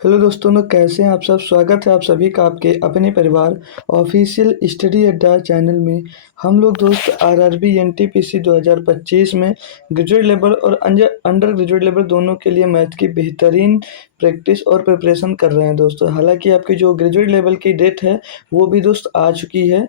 Hello दोस्तों लोग, कैसे हैं आप सब। स्वागत है आप सभी का आपके अपने परिवार ऑफिशियल स्टडी अड्डा चैनल में। हम लोग दोस्त आरआरबी एनटीपीसी 2025 में ग्रेजुएट लेवल और अंडर ग्रेजुएट लेवल दोनों के लिए मैथ की बेहतरीन प्रैक्टिस और प्रिपरेशन कर रहे हैं दोस्तों। हालांकि आपकी जो ग्रेजुएट लेवल की डेट है वो भी दोस्त आ चुकी है,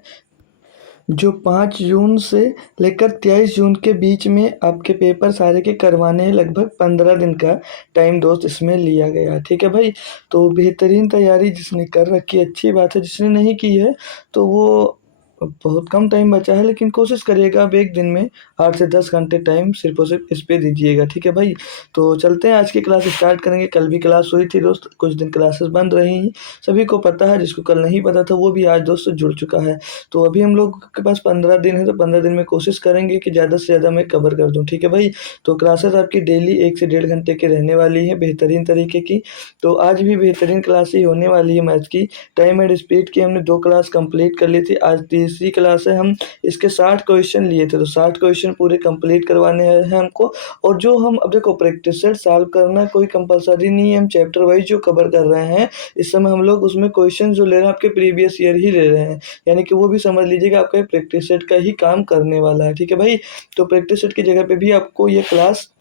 जो 5 जून से लेकर 23 जून के बीच में आपके पेपर सारे के करवाने हैं। लगभग 15 दिन का टाइम दोस्त इसमें लिया गया है। ठीक है भाई, तो बेहतरीन तैयारी जिसने कर रखी है अच्छी बात है, जिसने नहीं की है तो वो बहुत कम टाइम बचा है, लेकिन कोशिश करिएगा आप एक दिन में 8 से 10 घंटे टाइम सिर्फ और सिर्फ इस पे दीजिएगा। ठीक है भाई, तो चलते हैं आज की क्लास स्टार्ट करेंगे। कल भी क्लास हुई थी दोस्त, कुछ दिन क्लासेस बंद रही, सभी को पता है। जिसको कल नहीं पता था वो भी आज दोस्त जुड़ चुका है। तो अभी हम लोग के पास 15 दिन है, तो 15 दिन में कोशिश करेंगे कि ज़्यादा से ज़्यादा मैं कवर कर दूँ। ठीक है भाई, तो क्लासेस आपकी डेली 1 से 1.5 घंटे की रहने वाली है, बेहतरीन तरीके की। तो आज भी बेहतरीन क्लास ही होने वाली है मैथ की। टाइम एंड स्पीड की हमने 2 क्लास कंप्लीट कर ली थी, आज तीसरी क्लास है। हम इसके 60 क्वेश्चन लिए थे, तो 60 क्वेश्चन पूरे कंप्लीट करवाने हैं हमको। और जो हम अब देखो प्रैक्टिस सेट सॉल्व करना कोई कंपलसरी नहीं है, हम चैप्टर वाइज जो कवर कर रहे हैं इस समय हम लोग उसमें क्वेश्चन जो ले रहे हैं आपके प्रीवियस ईयर ही ले रहे हैं, यानी कि वो भी समझ लीजिएगा आपका प्रैक्टिस सेट का ही काम करने वाला है। ठीक है भाई, तो प्रैक्टिस सेट की जगह पे भी आपको ये क्लास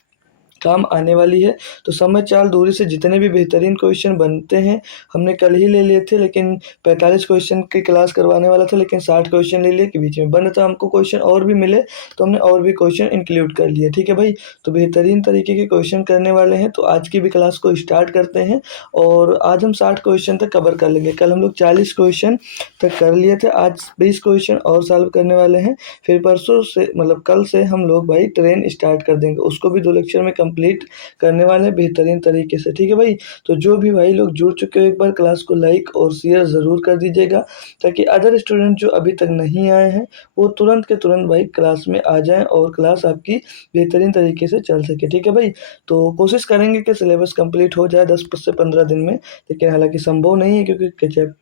काम आने वाली है। तो समय चाल दूरी से जितने भी बेहतरीन क्वेश्चन बनते हैं हमने कल ही ले लिए थे, लेकिन 45 क्वेश्चन की क्लास करवाने वाला था, लेकिन 60 क्वेश्चन ले लिए कि बीच में बंद था, हमको क्वेश्चन और भी मिले तो हमने और भी क्वेश्चन इंक्लूड कर लिए। ठीक है भाई, तो बेहतरीन तरीके के क्वेश्चन करने वाले हैं, तो आज की भी क्लास को स्टार्ट करते हैं। और आज हम 60 क्वेश्चन तक कवर कर लेंगे। कल हम लोग 40 क्वेश्चन तक कर लिए थे, आज 20 क्वेश्चन और सॉल्व करने वाले हैं। फिर परसों से मतलब कल से हम लोग भाई ट्रेन स्टार्ट कर देंगे, उसको भी 2 लेक्चर में कंप्लीट करने वाले हैं बेहतरीन तरीके से। ठीक है भाई, तो जो भी भाई लोग जुड़ चुके हो एक बार क्लास को लाइक और शेयर ज़रूर कर दीजिएगा, ताकि अदर स्टूडेंट जो अभी तक नहीं आए हैं वो तुरंत के तुरंत भाई क्लास में आ जाएं और क्लास आपकी बेहतरीन तरीके से चल सके। ठीक है भाई, तो कोशिश करेंगे कि सिलेबस कंप्लीट हो जाए 10 से 15 दिन में, लेकिन हालांकि संभव नहीं है क्योंकि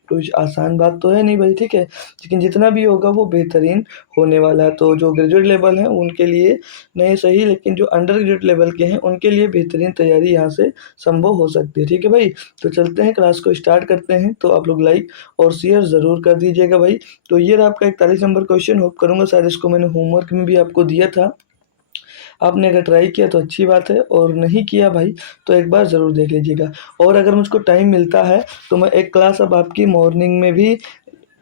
कुछ आसान बात तो है नहीं भाई। ठीक है, लेकिन जितना भी होगा वो बेहतरीन होने वाला है। तो जो ग्रेजुएट लेवल है उनके लिए नहीं सही, लेकिन जो अंडर ग्रेजुएट लेवल के हैं उनके लिए बेहतरीन तैयारी यहाँ से संभव हो सकती है। ठीक है भाई, तो चलते हैं क्लास को स्टार्ट करते हैं। तो आप लोग लाइक और शेयर ज़रूर कर दीजिएगा भाई। तो ये रहा आपका 41 नंबर क्वेश्चन। होप करूँगा शायद इसको मैंने होमवर्क में भी आपको दिया था, आपने अगर ट्राई किया तो अच्छी बात है, और नहीं किया भाई तो एक बार ज़रूर देख लीजिएगा। और अगर मुझको टाइम मिलता है तो मैं एक क्लास अब आपकी मॉर्निंग में भी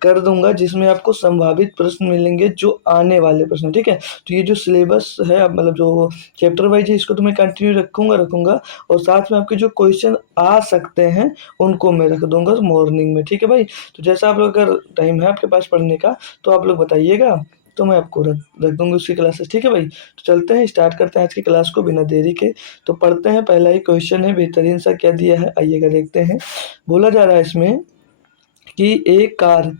कर दूंगा, जिसमें आपको संभावित प्रश्न मिलेंगे जो आने वाले प्रश्न। ठीक है, तो ये जो सिलेबस है अब मतलब जो चैप्टर वाइज है इसको तो मैं कंटिन्यू रखूंगा, और साथ में आपके जो क्वेश्चन आ सकते हैं उनको मैं रख दूंगा मॉर्निंग में। ठीक है भाई, तो जैसा आप लोग अगर टाइम है आपके पास पढ़ने का तो आप लोग बताइएगा, तो मैं आपको रख दूंगी उसकी क्लासेस। ठीक है भाई, तो चलते हैं स्टार्ट करते हैं आज की क्लास को बिना देरी के। तो पढ़ते हैं, पहला ही क्वेश्चन है बेहतरीन सा, क्या दिया है आइएगा देखते हैं। बोला जा रहा है इसमें कि एक कार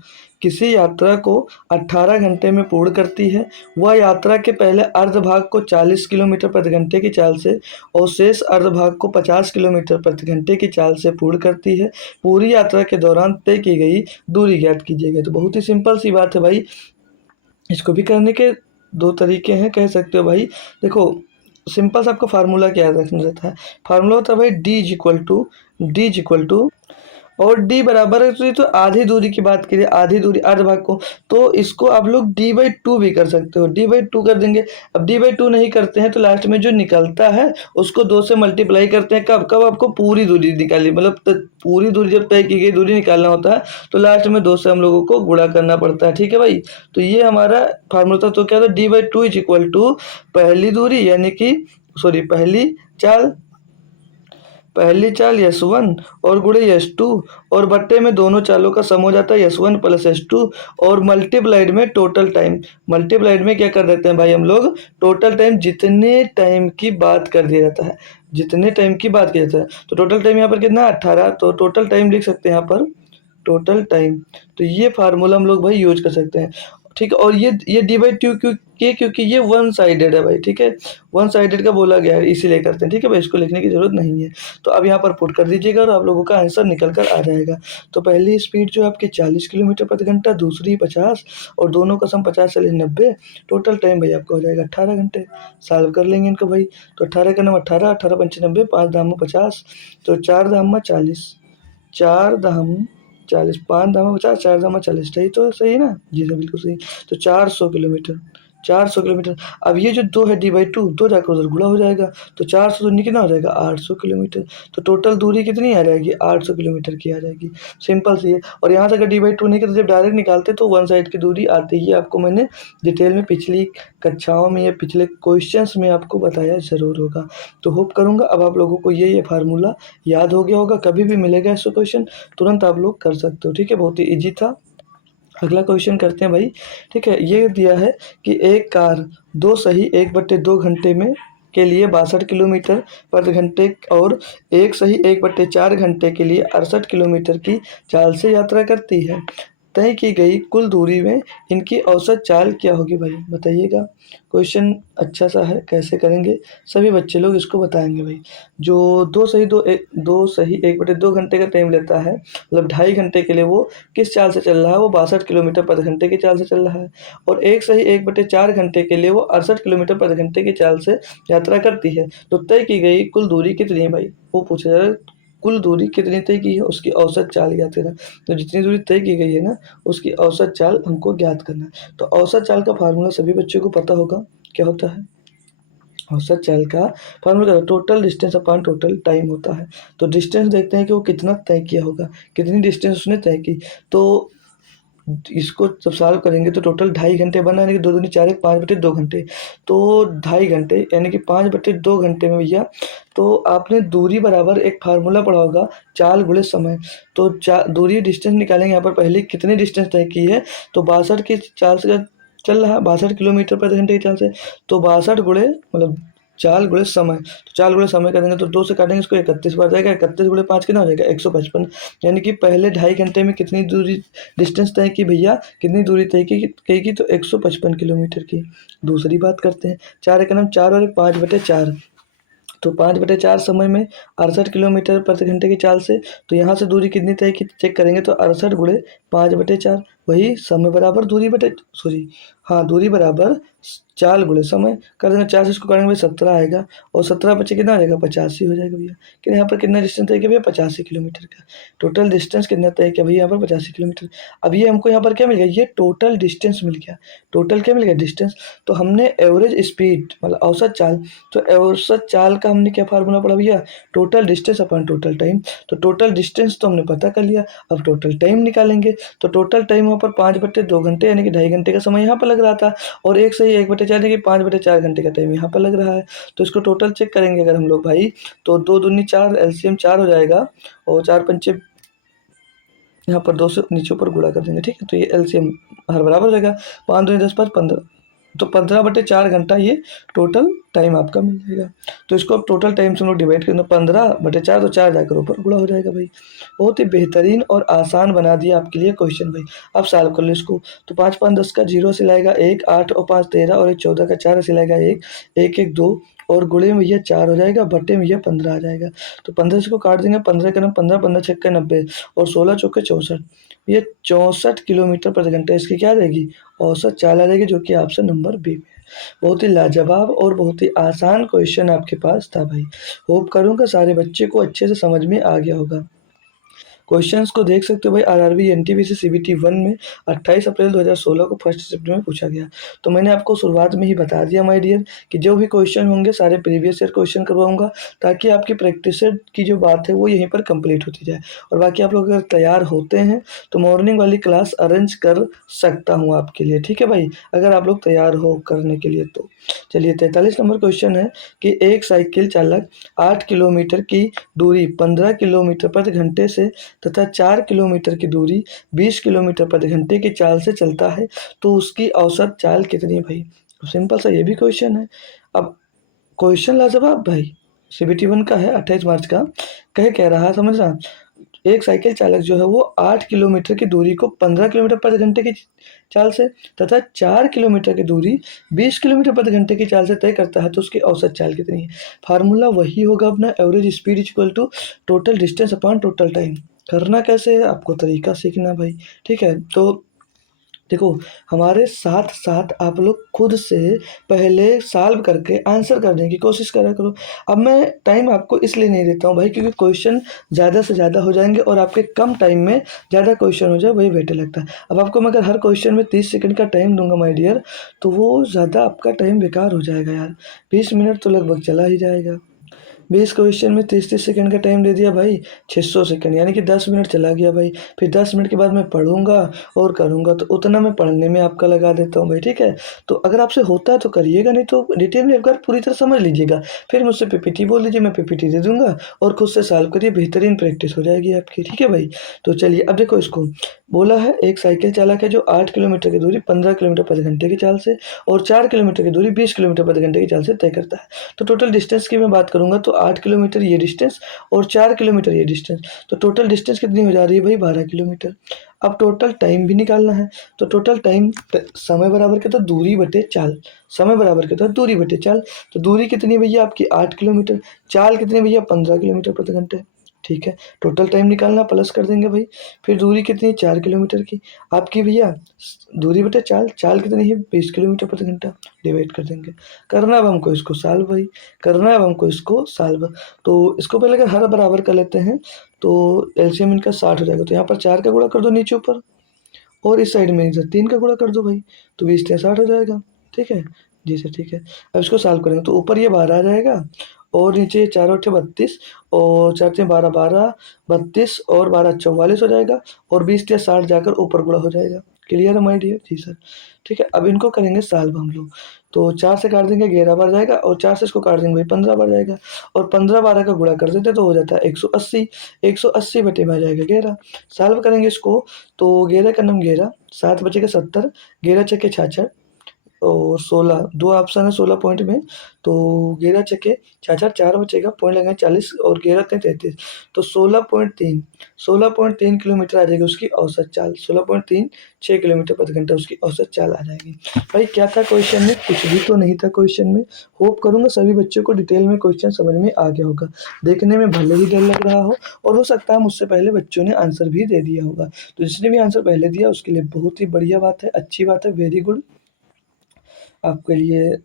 किसी यात्रा को 18 घंटे में पूर्ण करती है। वह यात्रा के पहले अर्ध भाग को 40 किलोमीटर प्रति घंटे की चाल से और शेष अर्ध भाग को 50 किलोमीटर प्रति घंटे की चाल से पूर्ण करती है। पूरी यात्रा के दौरान तय की गई दूरी ज्ञात कीजिएगा। तो बहुत ही सिंपल सी बात है भाई, इसको भी करने के 2 तरीके हैं कह सकते हो भाई। देखो सिंपल सा आपका फार्मूला क्या रखना रहता है, फार्मूला होता है भाई डी इज इक्वल टू और डी बराबर है, तो आधी दूरी की बात करिए, आधी दूरी अर्ध भाग को, तो इसको आप लोग d/2 भी कर सकते हो, d/2 कर देंगे। अब d/2 नहीं करते हैं तो लास्ट में जो निकलता है उसको 2 से मल्टीप्लाई करते हैं। कब कब आपको पूरी दूरी निकाली, मतलब पूरी दूरी जब तय की गई दूरी निकालना होता है तो लास्ट में 2 से हम लोगों को गुणा करना पड़ता है। ठीक है भाई, तो ये हमारा फार्मूला था। तो क्या था, d/2 इज इक्वल टू पहली दूरी यानी कि सॉरी पहली चाल S1 और गुणे S2, और बट्टे में दोनों चालों का सम हो जाता है S1 प्लस S2, और मल्टीप्लाइड में टोटल टाइम। मल्टीप्लाइड में क्या कर देते हैं भाई हम लोग, टोटल टाइम, जितने टाइम की बात कर दिया जाता है, जितने टाइम की बात किया जाता है। तो टोटल टाइम यहाँ पर कितना 18, तो टोटल टाइम लिख सकते हैं यहाँ पर टोटल टाइम। तो ये फार्मूला हम लोग भाई यूज कर सकते हैं। ठीक है, और ये d/2 क्योंकि ये वन साइडेड है भाई। ठीक है, वन साइडेड का बोला गया है इसीलिए करते हैं। ठीक है भाई, इसको लिखने की जरूरत नहीं है। तो अब यहाँ पर पुट कर दीजिएगा और आप लोगों का आंसर निकल कर आ जाएगा। तो पहली स्पीड जो आपकी 40 किलोमीटर प्रति घंटा, दूसरी 50, और दोनों का सम 50 40 90, टोटल टाइम भाई आपका हो जाएगा 18 घंटे। सॉल्व कर लेंगे इनको भाई, तो 18 का नाम 18, 18 पंचे 90, 5 दाम में 50, तो 4 दाम में 40। 4 दहम 40, 5 दहम 50, 4 दहम 40, सही तो सही है ना? जी सर, बिल्कुल सही। तो 400 किलोमीटर, 400 किलोमीटर। अब ये जो 2 है d/2, 2 जाकर उधर गुणा हो जाएगा, तो 400 दूनी कितना हो जाएगा? 800 किलोमीटर। तो टोटल दूरी कितनी आ जाएगी? 800 किलोमीटर की आ जाएगी। सिंपल सी है। और यहाँ से अगर d/2 नहीं करते, जब डायरेक्ट निकालते तो वन साइड की दूरी आती ही, आपको मैंने डिटेल में पिछली कक्षाओं में या पिछले क्वेश्चंस में आपको बताया ज़रूर होगा। तो होप करूँगा अब आप लोगों को ये फार्मूला याद हो गया होगा। कभी भी मिलेगा ऐसा क्वेश्चन तुरंत आप लोग कर सकते हो, ठीक है? बहुत ही ईजी था। अगला क्वेश्चन करते हैं भाई, ठीक है? ये दिया है कि एक कार 2 सही 1/2 घंटे में के लिए 62 किलोमीटर प्रति घंटे और 1 सही 1/4 घंटे के लिए 68 किलोमीटर की चाल से यात्रा करती है। तय की गई कुल दूरी में इनकी औसत चाल क्या होगी भाई? बताइएगा। क्वेश्चन अच्छा सा है, कैसे करेंगे? सभी बच्चे लोग इसको बताएंगे भाई। जो 2 सही 1/2 घंटे का टाइम लेता है, मतलब 2.5 घंटे के लिए वो किस चाल से चल रहा है? वो 62 किलोमीटर प्रति घंटे की चाल से चल रहा है। और 1 सही 1/4 घंटे के लिए वो 68 किलोमीटर प्रति घंटे की चाल से यात्रा करती है। तो तय की गई कुल दूरी कितनी है भाई? वो पूछा जा रहा है, कुल दूरी कितनी तय की है, उसकी औसत चाल ज्ञात करना। तो जितनी दूरी तय की गई है ना, उसकी औसत चाल हमको ज्ञात करना है। तो औसत चाल का फार्मूला सभी बच्चों को पता होगा, क्या होता है? औसत चाल का formula total distance upon total time होता है। तो डिस्टेंस देखते हैं कि वो कितना तय किया होगा, कितनी डिस्टेंस उसने तय की। तो इसको जब सॉल्व करेंगे तो टोटल 2.5 घंटे बना, यानी कि 2 दूनी 4 5/2 घंटे। तो 2.5 घंटे यानी कि 5/2 घंटे में भैया, तो आपने दूरी बराबर एक फार्मूला पढ़ा होगा, चाल गुणे समय। तो दूरी डिस्टेंस निकालेंगे। यहाँ पर पहले कितनी डिस्टेंस तय की है? तो 62 की चाल से चल रहा है, 62 किलोमीटर प्रति घंटे की चाल से। तो 62 गुणे मतलब चाल गुणे समय। तो चाल गुणे समय करेंगे तो 2 से काटेंगे इसको, 31 बार जाएगा। 31 गुणे 5 कितना हो जाएगा? 155। यानी कि पहले 2.5 घंटे में कितनी दूरी डिस्टेंस तय की भैया? कितनी दूरी तय की? तो 155 किलोमीटर की। दूसरी बात करते हैं, 4 एक नाम 4 और 5/4। तो 5/4 समय में 68 किलोमीटर प्रति घंटे की चाल से, तो यहाँ से दूरी कितनी तय की चेक करेंगे तो 68 गुणे 5/4, वही समय बराबर दूरी बटे सॉरी हाँ दूरी बराबर चाल गुणे समय कर देंगे। 4 से इसको करेंगे भाई 17 आएगा, और 17 बच्चे कितना आ जाएगा? 85 हो जाएगा भैया। कि यहाँ पर कितना डिस्टेंस तय किया भैया? 85 किलोमीटर का। टोटल डिस्टेंस कितना तय किया भैया? यहाँ पर 85 किलोमीटर। अब ये हमको यहाँ पर क्या मिल गया? ये टोटल डिस्टेंस मिल गया। टोटल क्या मिल गया? डिस्टेंस। तो हमने एवरेज स्पीड मतलब औसत चाल, तो औसत चाल का हमने क्या फार्मूला पढ़ा भैया? Total distance upon total time. तो टोटल डिस्टेंस तो हमने पता कर लिया, अब टोटल टाइम निकालेंगे। तो टोटल टाइम वहाँ पर 5/2 घंटे यानी कि 2.5 घंटे का समय यहाँ पर लग रहा था, और 1 सही 1/4 यानी कि 5/4 घंटे का टाइम यहाँ पर लग रहा है। तो इसको टोटल चेक करेंगे अगर हम लोग भाई, तो 2 दूनी 4, एलसीएम 4 हो जाएगा, और 4 पंचे यहाँ पर 2 से नीचे ऊपर गुणा कर देंगे, ठीक है? तो ये एलसीएम हर बराबर हो जाएगा। 5 दूनी 10 5 15, तो 15/4 घंटा ये टोटल टाइम आपका मिल जाएगा। तो इसको अब टोटल टाइम से हम लोग डिवाइड करेंगे, 15/4 तो 4 जाकर ऊपर गुणा हो जाएगा भाई। बहुत ही बेहतरीन और आसान बना दिया आपके लिए क्वेश्चन भाई। अब सॉल्व कर लो इसको। तो 5 5 10 का 0 से लाएगा 1, 8 और 5 13, और 1 14 का 4 से लाएगा 1, 1 1 2, और गुणे में भैया 4 हो जाएगा, बटे में भैया 15 आ जाएगा। तो 15 से को काट देंगे, 15 का 15, 15 छक्के 90, और 16 चौके 64। ये 64 किलोमीटर प्रति घंटे इसकी क्या आ जाएगी? औसत चाल आ जाएगी, जो कि ऑप्शन नंबर बी में है। बहुत ही लाजवाब और बहुत ही आसान क्वेश्चन आपके पास था भाई। होप करूँगा सारे बच्चे को अच्छे से समझ में आ गया होगा। क्वेश्चंस को देख सकते हो भाई, आरआरबी एनटीपीसी सीबीटी 1 में 28 अप्रैल 2016 को फर्स्ट शिफ्ट में पूछा गया। तो मैंने आपको शुरुआत में ही बता दिया माय डियर कि जो भी क्वेश्चन होंगे सारे प्रीवियस ईयर क्वेश्चन करवाऊंगा, ताकि आपकी प्रैक्टिस की जो बात है वो यहीं पर कंप्लीट होती जाए। और बाकी आप लोग अगर तैयार होते हैं तो मॉर्निंग वाली क्लास अरेंज कर सकता हूँ आपके लिए, ठीक है भाई? अगर आप लोग तैयार हो करने के लिए तो चलिए, 43 नंबर क्वेश्चन है कि एक साइकिल चालक 8 किलोमीटर की दूरी 15 किलोमीटर प्रति घंटे से तथा 4 किलोमीटर की दूरी 20 किलोमीटर प्रति घंटे की चाल से चलता है, तो उसकी औसत चाल कितनी है भाई? सिंपल सा ये भी क्वेश्चन है। अब क्वेश्चन लाजवाब भाई, सीबीटी 1 का है, 28 मार्च का। कह रहा समझ रहा, एक साइकिल चालक जो है वो 8 किलोमीटर की दूरी को 15 किलोमीटर प्रति घंटे की चाल से तथा 4 किलोमीटर की दूरी 20 किलोमीटर प्रति घंटे की चाल से तय करता है, तो उसकी औसत चाल कितनी है? फार्मूला वही होगा अपना, average speed equal to total distance upon total time. करना कैसे है आपको तरीका सीखना भाई, ठीक है? तो देखो, हमारे साथ साथ आप लोग खुद से पहले सॉल्व करके आंसर करने की कोशिश करा करो। अब मैं टाइम आपको इसलिए नहीं देता हूँ भाई, क्योंकि क्वेश्चन ज़्यादा से ज़्यादा हो जाएंगे और आपके कम टाइम में ज़्यादा क्वेश्चन हो जाए वही बेटर लगता है। अब आपको मैं अगर हर क्वेश्चन में 30 सेकंड का टाइम दूंगा माय डियर, तो वो ज़्यादा आपका टाइम बेकार हो जाएगा यार। 20 मिनट तो लगभग चला ही जाएगा। 20 क्वेश्चन में 30-30 सेकंड का टाइम दे दिया भाई, 600 सेकंड, यानी कि 10 मिनट चला गया भाई। फिर 10 मिनट के बाद मैं पढ़ूंगा और करूंगा, तो उतना मैं पढ़ने में आपका लगा देता हूँ भाई, ठीक है। तो अगर आपसे होता है तो करिएगा, नहीं तो डिटेल में एक बार पूरी तरह समझ लीजिएगा। फिर मुझसे पीपीटी बोल लीजिए, मैं पीपीटी दे दूंगा और खुद से सॉल्व करिए, बेहतरीन प्रैक्टिस हो जाएगी आपकी, ठीक है भाई। तो चलिए अब देखो, इसको बोला है एक साइकिल चालक है जो 8 किलोमीटर की दूरी 15 किलोमीटर प्रति घंटे की चाल से और 4 किलोमीटर की दूरी 20 किलोमीटर प्रति घंटे की चाल से तय करता है। तो टोटल डिस्टेंस की मैं बात करूंगा तो 8 किलोमीटर ये डिस्टेंस और 4 किलोमीटर ये डिस्टेंस, तो टोटल डिस्टेंस कितनी हो जा रही है भाई, 12 किलोमीटर। अब टोटल टाइम भी निकालना है, तो टोटल टाइम समय बराबर के तो दूरी बटे चाल, समय बराबर के तो दूरी बटे चाल। तो दूरी कितनी है भैया आपकी 8 किलोमीटर, चाल कितनी है भैया 15 किलोमीटर प्रति घंटे, ठीक है। टोटल टाइम निकालना, प्लस कर देंगे भाई। फिर दूरी कितनी है 4 किलोमीटर की आपकी भैया, दूरी बटे चाल, चाल कितनी है 20 किलोमीटर प्रति घंटा, डिवाइड कर देंगे। करना है अब हमको इसको सॉल्व भाई, करना है अब हमको इसको सॉल्व। तो इसको पहले अगर हर बराबर कर लेते हैं तो एलसीएम इनका 60 हो जाएगा। तो यहाँ पर 4 का गुणा कर दो नीचे ऊपर, और इस साइड में इधर 3 का गुणा कर दो भाई, तो 20 × 60 हो जाएगा, ठीक है। जी सर, ठीक है। अब इसको सॉल्व करेंगे तो ऊपर ये 12 आ जाएगा और नीचे 4×8 = 32 और 4×3 = 12, 12 32 और 12 44 हो जाएगा और 20×60 जाकर ऊपर गुणा हो जाएगा। क्लियर है माय डियर? जी सर, ठीक है। अब इनको करेंगे सॉल्व हम लोग। तो 4 से काट देंगे 11 बार जाएगा और 4 से इसको काट देंगे भाई 15 बार जाएगा और 15 12 का गुणा कर देते तो हो जाता है 180। 180 बटे में आ जाएगा 11। सॉल्व करेंगे इसको तो 11 का नम 11, 7 बचेगा 70, 11 छक्के 66 और 16, दो ऑप्शन है 16 पॉइंट में, तो 11 छक्के 66, 4 बचेगा, पॉइंट लगेंगे 40 और 11 × 33, तो 16.3, 16.3 किलोमीटर आ जाएगी उसकी औसत चाल। 16.36 किलोमीटर प्रति घंटा उसकी औसत चाल आ जाएगी। भाई क्या था क्वेश्चन में? कुछ भी तो नहीं था क्वेश्चन में। होप करूंगा सभी बच्चों को डिटेल में क्वेश्चन समझ में आ गया होगा। देखने में भले ही डर लग रहा हो और हो सकता है मुझसे पहले बच्चों ने आंसर भी दे दिया होगा, तो जिसने भी आंसर पहले दिया उसके लिए बहुत ही बढ़िया बात है, अच्छी बात है, वेरी गुड, आपके लिए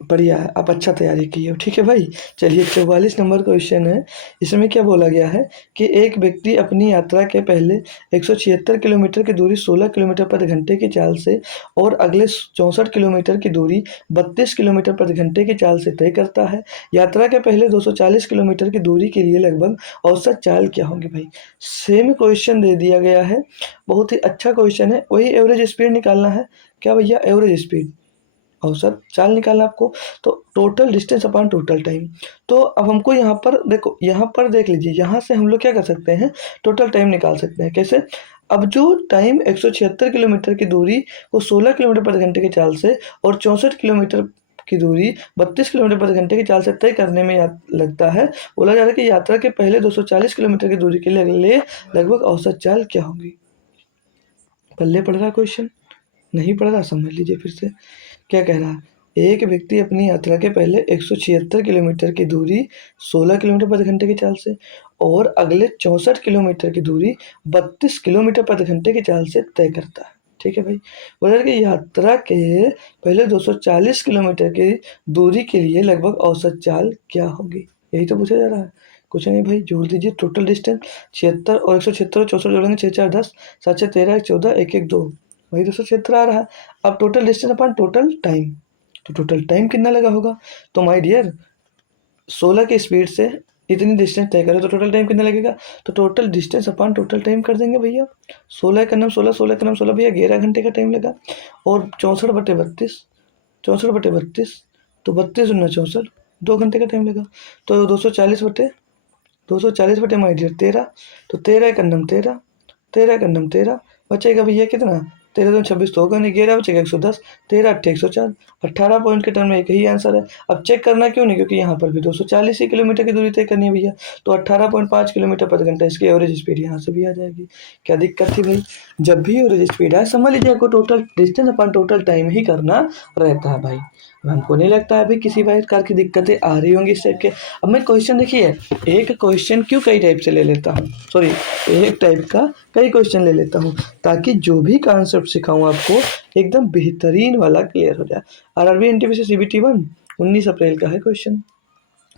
बढ़िया है, आप अच्छा तैयारी किए हो, ठीक है भाई। चलिए 44 नंबर क्वेश्चन है। इसमें क्या बोला गया है कि एक व्यक्ति अपनी यात्रा के पहले 176 किलोमीटर की दूरी 16 किलोमीटर प्रति घंटे की चाल से और अगले 64 किलोमीटर की दूरी 32 किलोमीटर प्रति घंटे की चाल से तय करता है। यात्रा के पहले 240 किलोमीटर की दूरी के लिए लगभग औसत चाल क्या होगी भाई। सेम क्वेश्चन दे दिया गया है, बहुत ही अच्छा क्वेश्चन है। वही एवरेज स्पीड निकालना है, क्या भैया, एवरेज स्पीड, औसत चाल निकालना आपको। तो total distance upon total time. तो अब हमको यहाँ पर देखो, यहाँ पर देख लीजिए, यहाँ से हम लोग क्या कर सकते हैं, टोटल टाइम निकाल सकते हैं। कैसे? अब जो टाइम 176 किलोमीटर की दूरी को 16 किलोमीटर प्रति घंटे की चाल से और 64 किलोमीटर की दूरी 32 किलोमीटर प्रति घंटे की चाल से तय करने में लगता है, बोला जा रहा है कि यात्रा के पहले 240 किलोमीटर की दूरी के लिए लगभग औसत चाल क्या होगी। पल्ले पड़ रहा क्वेश्चन? नहीं पड़ रहा? समझ लीजिए फिर से। क्या कह रहा है, एक व्यक्ति अपनी यात्रा के पहले 176 किलोमीटर की दूरी 16 किलोमीटर प्रति घंटे की चाल से और अगले 64 किलोमीटर की दूरी 32 किलोमीटर प्रति घंटे की चाल से तय करता है, ठीक है भाई। बोला कि यात्रा के पहले 240 किलोमीटर की दूरी के लिए लगभग औसत चाल क्या होगी, यही तो पूछा जा रहा है। कुछ नहीं भाई, जोड़ दीजिए टोटल डिस्टेंस 76 और 176 और 64 जोड़ेंगे 6 4 10, 7 6 13, 1 14, 1 1 2, वही 276 आ रहा है। अब total distance upon total time, तो टोटल टाइम कितना लगा होगा। तो माय डियर 16 की स्पीड से इतनी डिस्टेंस तय करें तो टोटल टाइम कितना लगेगा, तो total distance upon total time कर देंगे भैया। 16 का नाम 16, 16 का नाम 16 भैया, 11 घंटे का टाइम लगा और 64/32, 64/32, तो 32 × 64, 2 घंटे का टाइम लगा। तो 240 बटे माय डियर 13, तो 13 का नाम 13, 13 का नाम 13, बचेगा भैया कितना, 13 दूनी 26 तो होगा नहीं, 11 बचेगा 110, 13 8 104, 18 पॉइंट के टर्म में एक ही आंसर है। अब चेक करना क्यों नहीं, क्योंकि यहाँ पर भी 240 ही किलोमीटर की दूरी तय करनी है भैया, तो 18.5 किलोमीटर प्रति घंटा इसकी एवरेज स्पीड यहाँ से भी आ जाएगी। क्या दिक्कत थी भाई? जब भी एवरेज स्पीड आए समझ लीजिए आपको total distance upon total time ही करना रहता है भाई, हमको नहीं लगता अभी किसी प्रकार की दिक्कतें आ रही होंगी इस टाइप के। अब मैं क्वेश्चन देखिए, एक क्वेश्चन क्यों कई टाइप से ले लेता हूँ, सॉरी एक टाइप का कई क्वेश्चन ले लेता हूँ, ताकि जो भी कॉन्सेप्ट सिखाऊं आपको एकदम बेहतरीन वाला क्लियर हो जाए। आरआरबी एनटीपीसी सीबीटी 1 19 अप्रैल का है क्वेश्चन।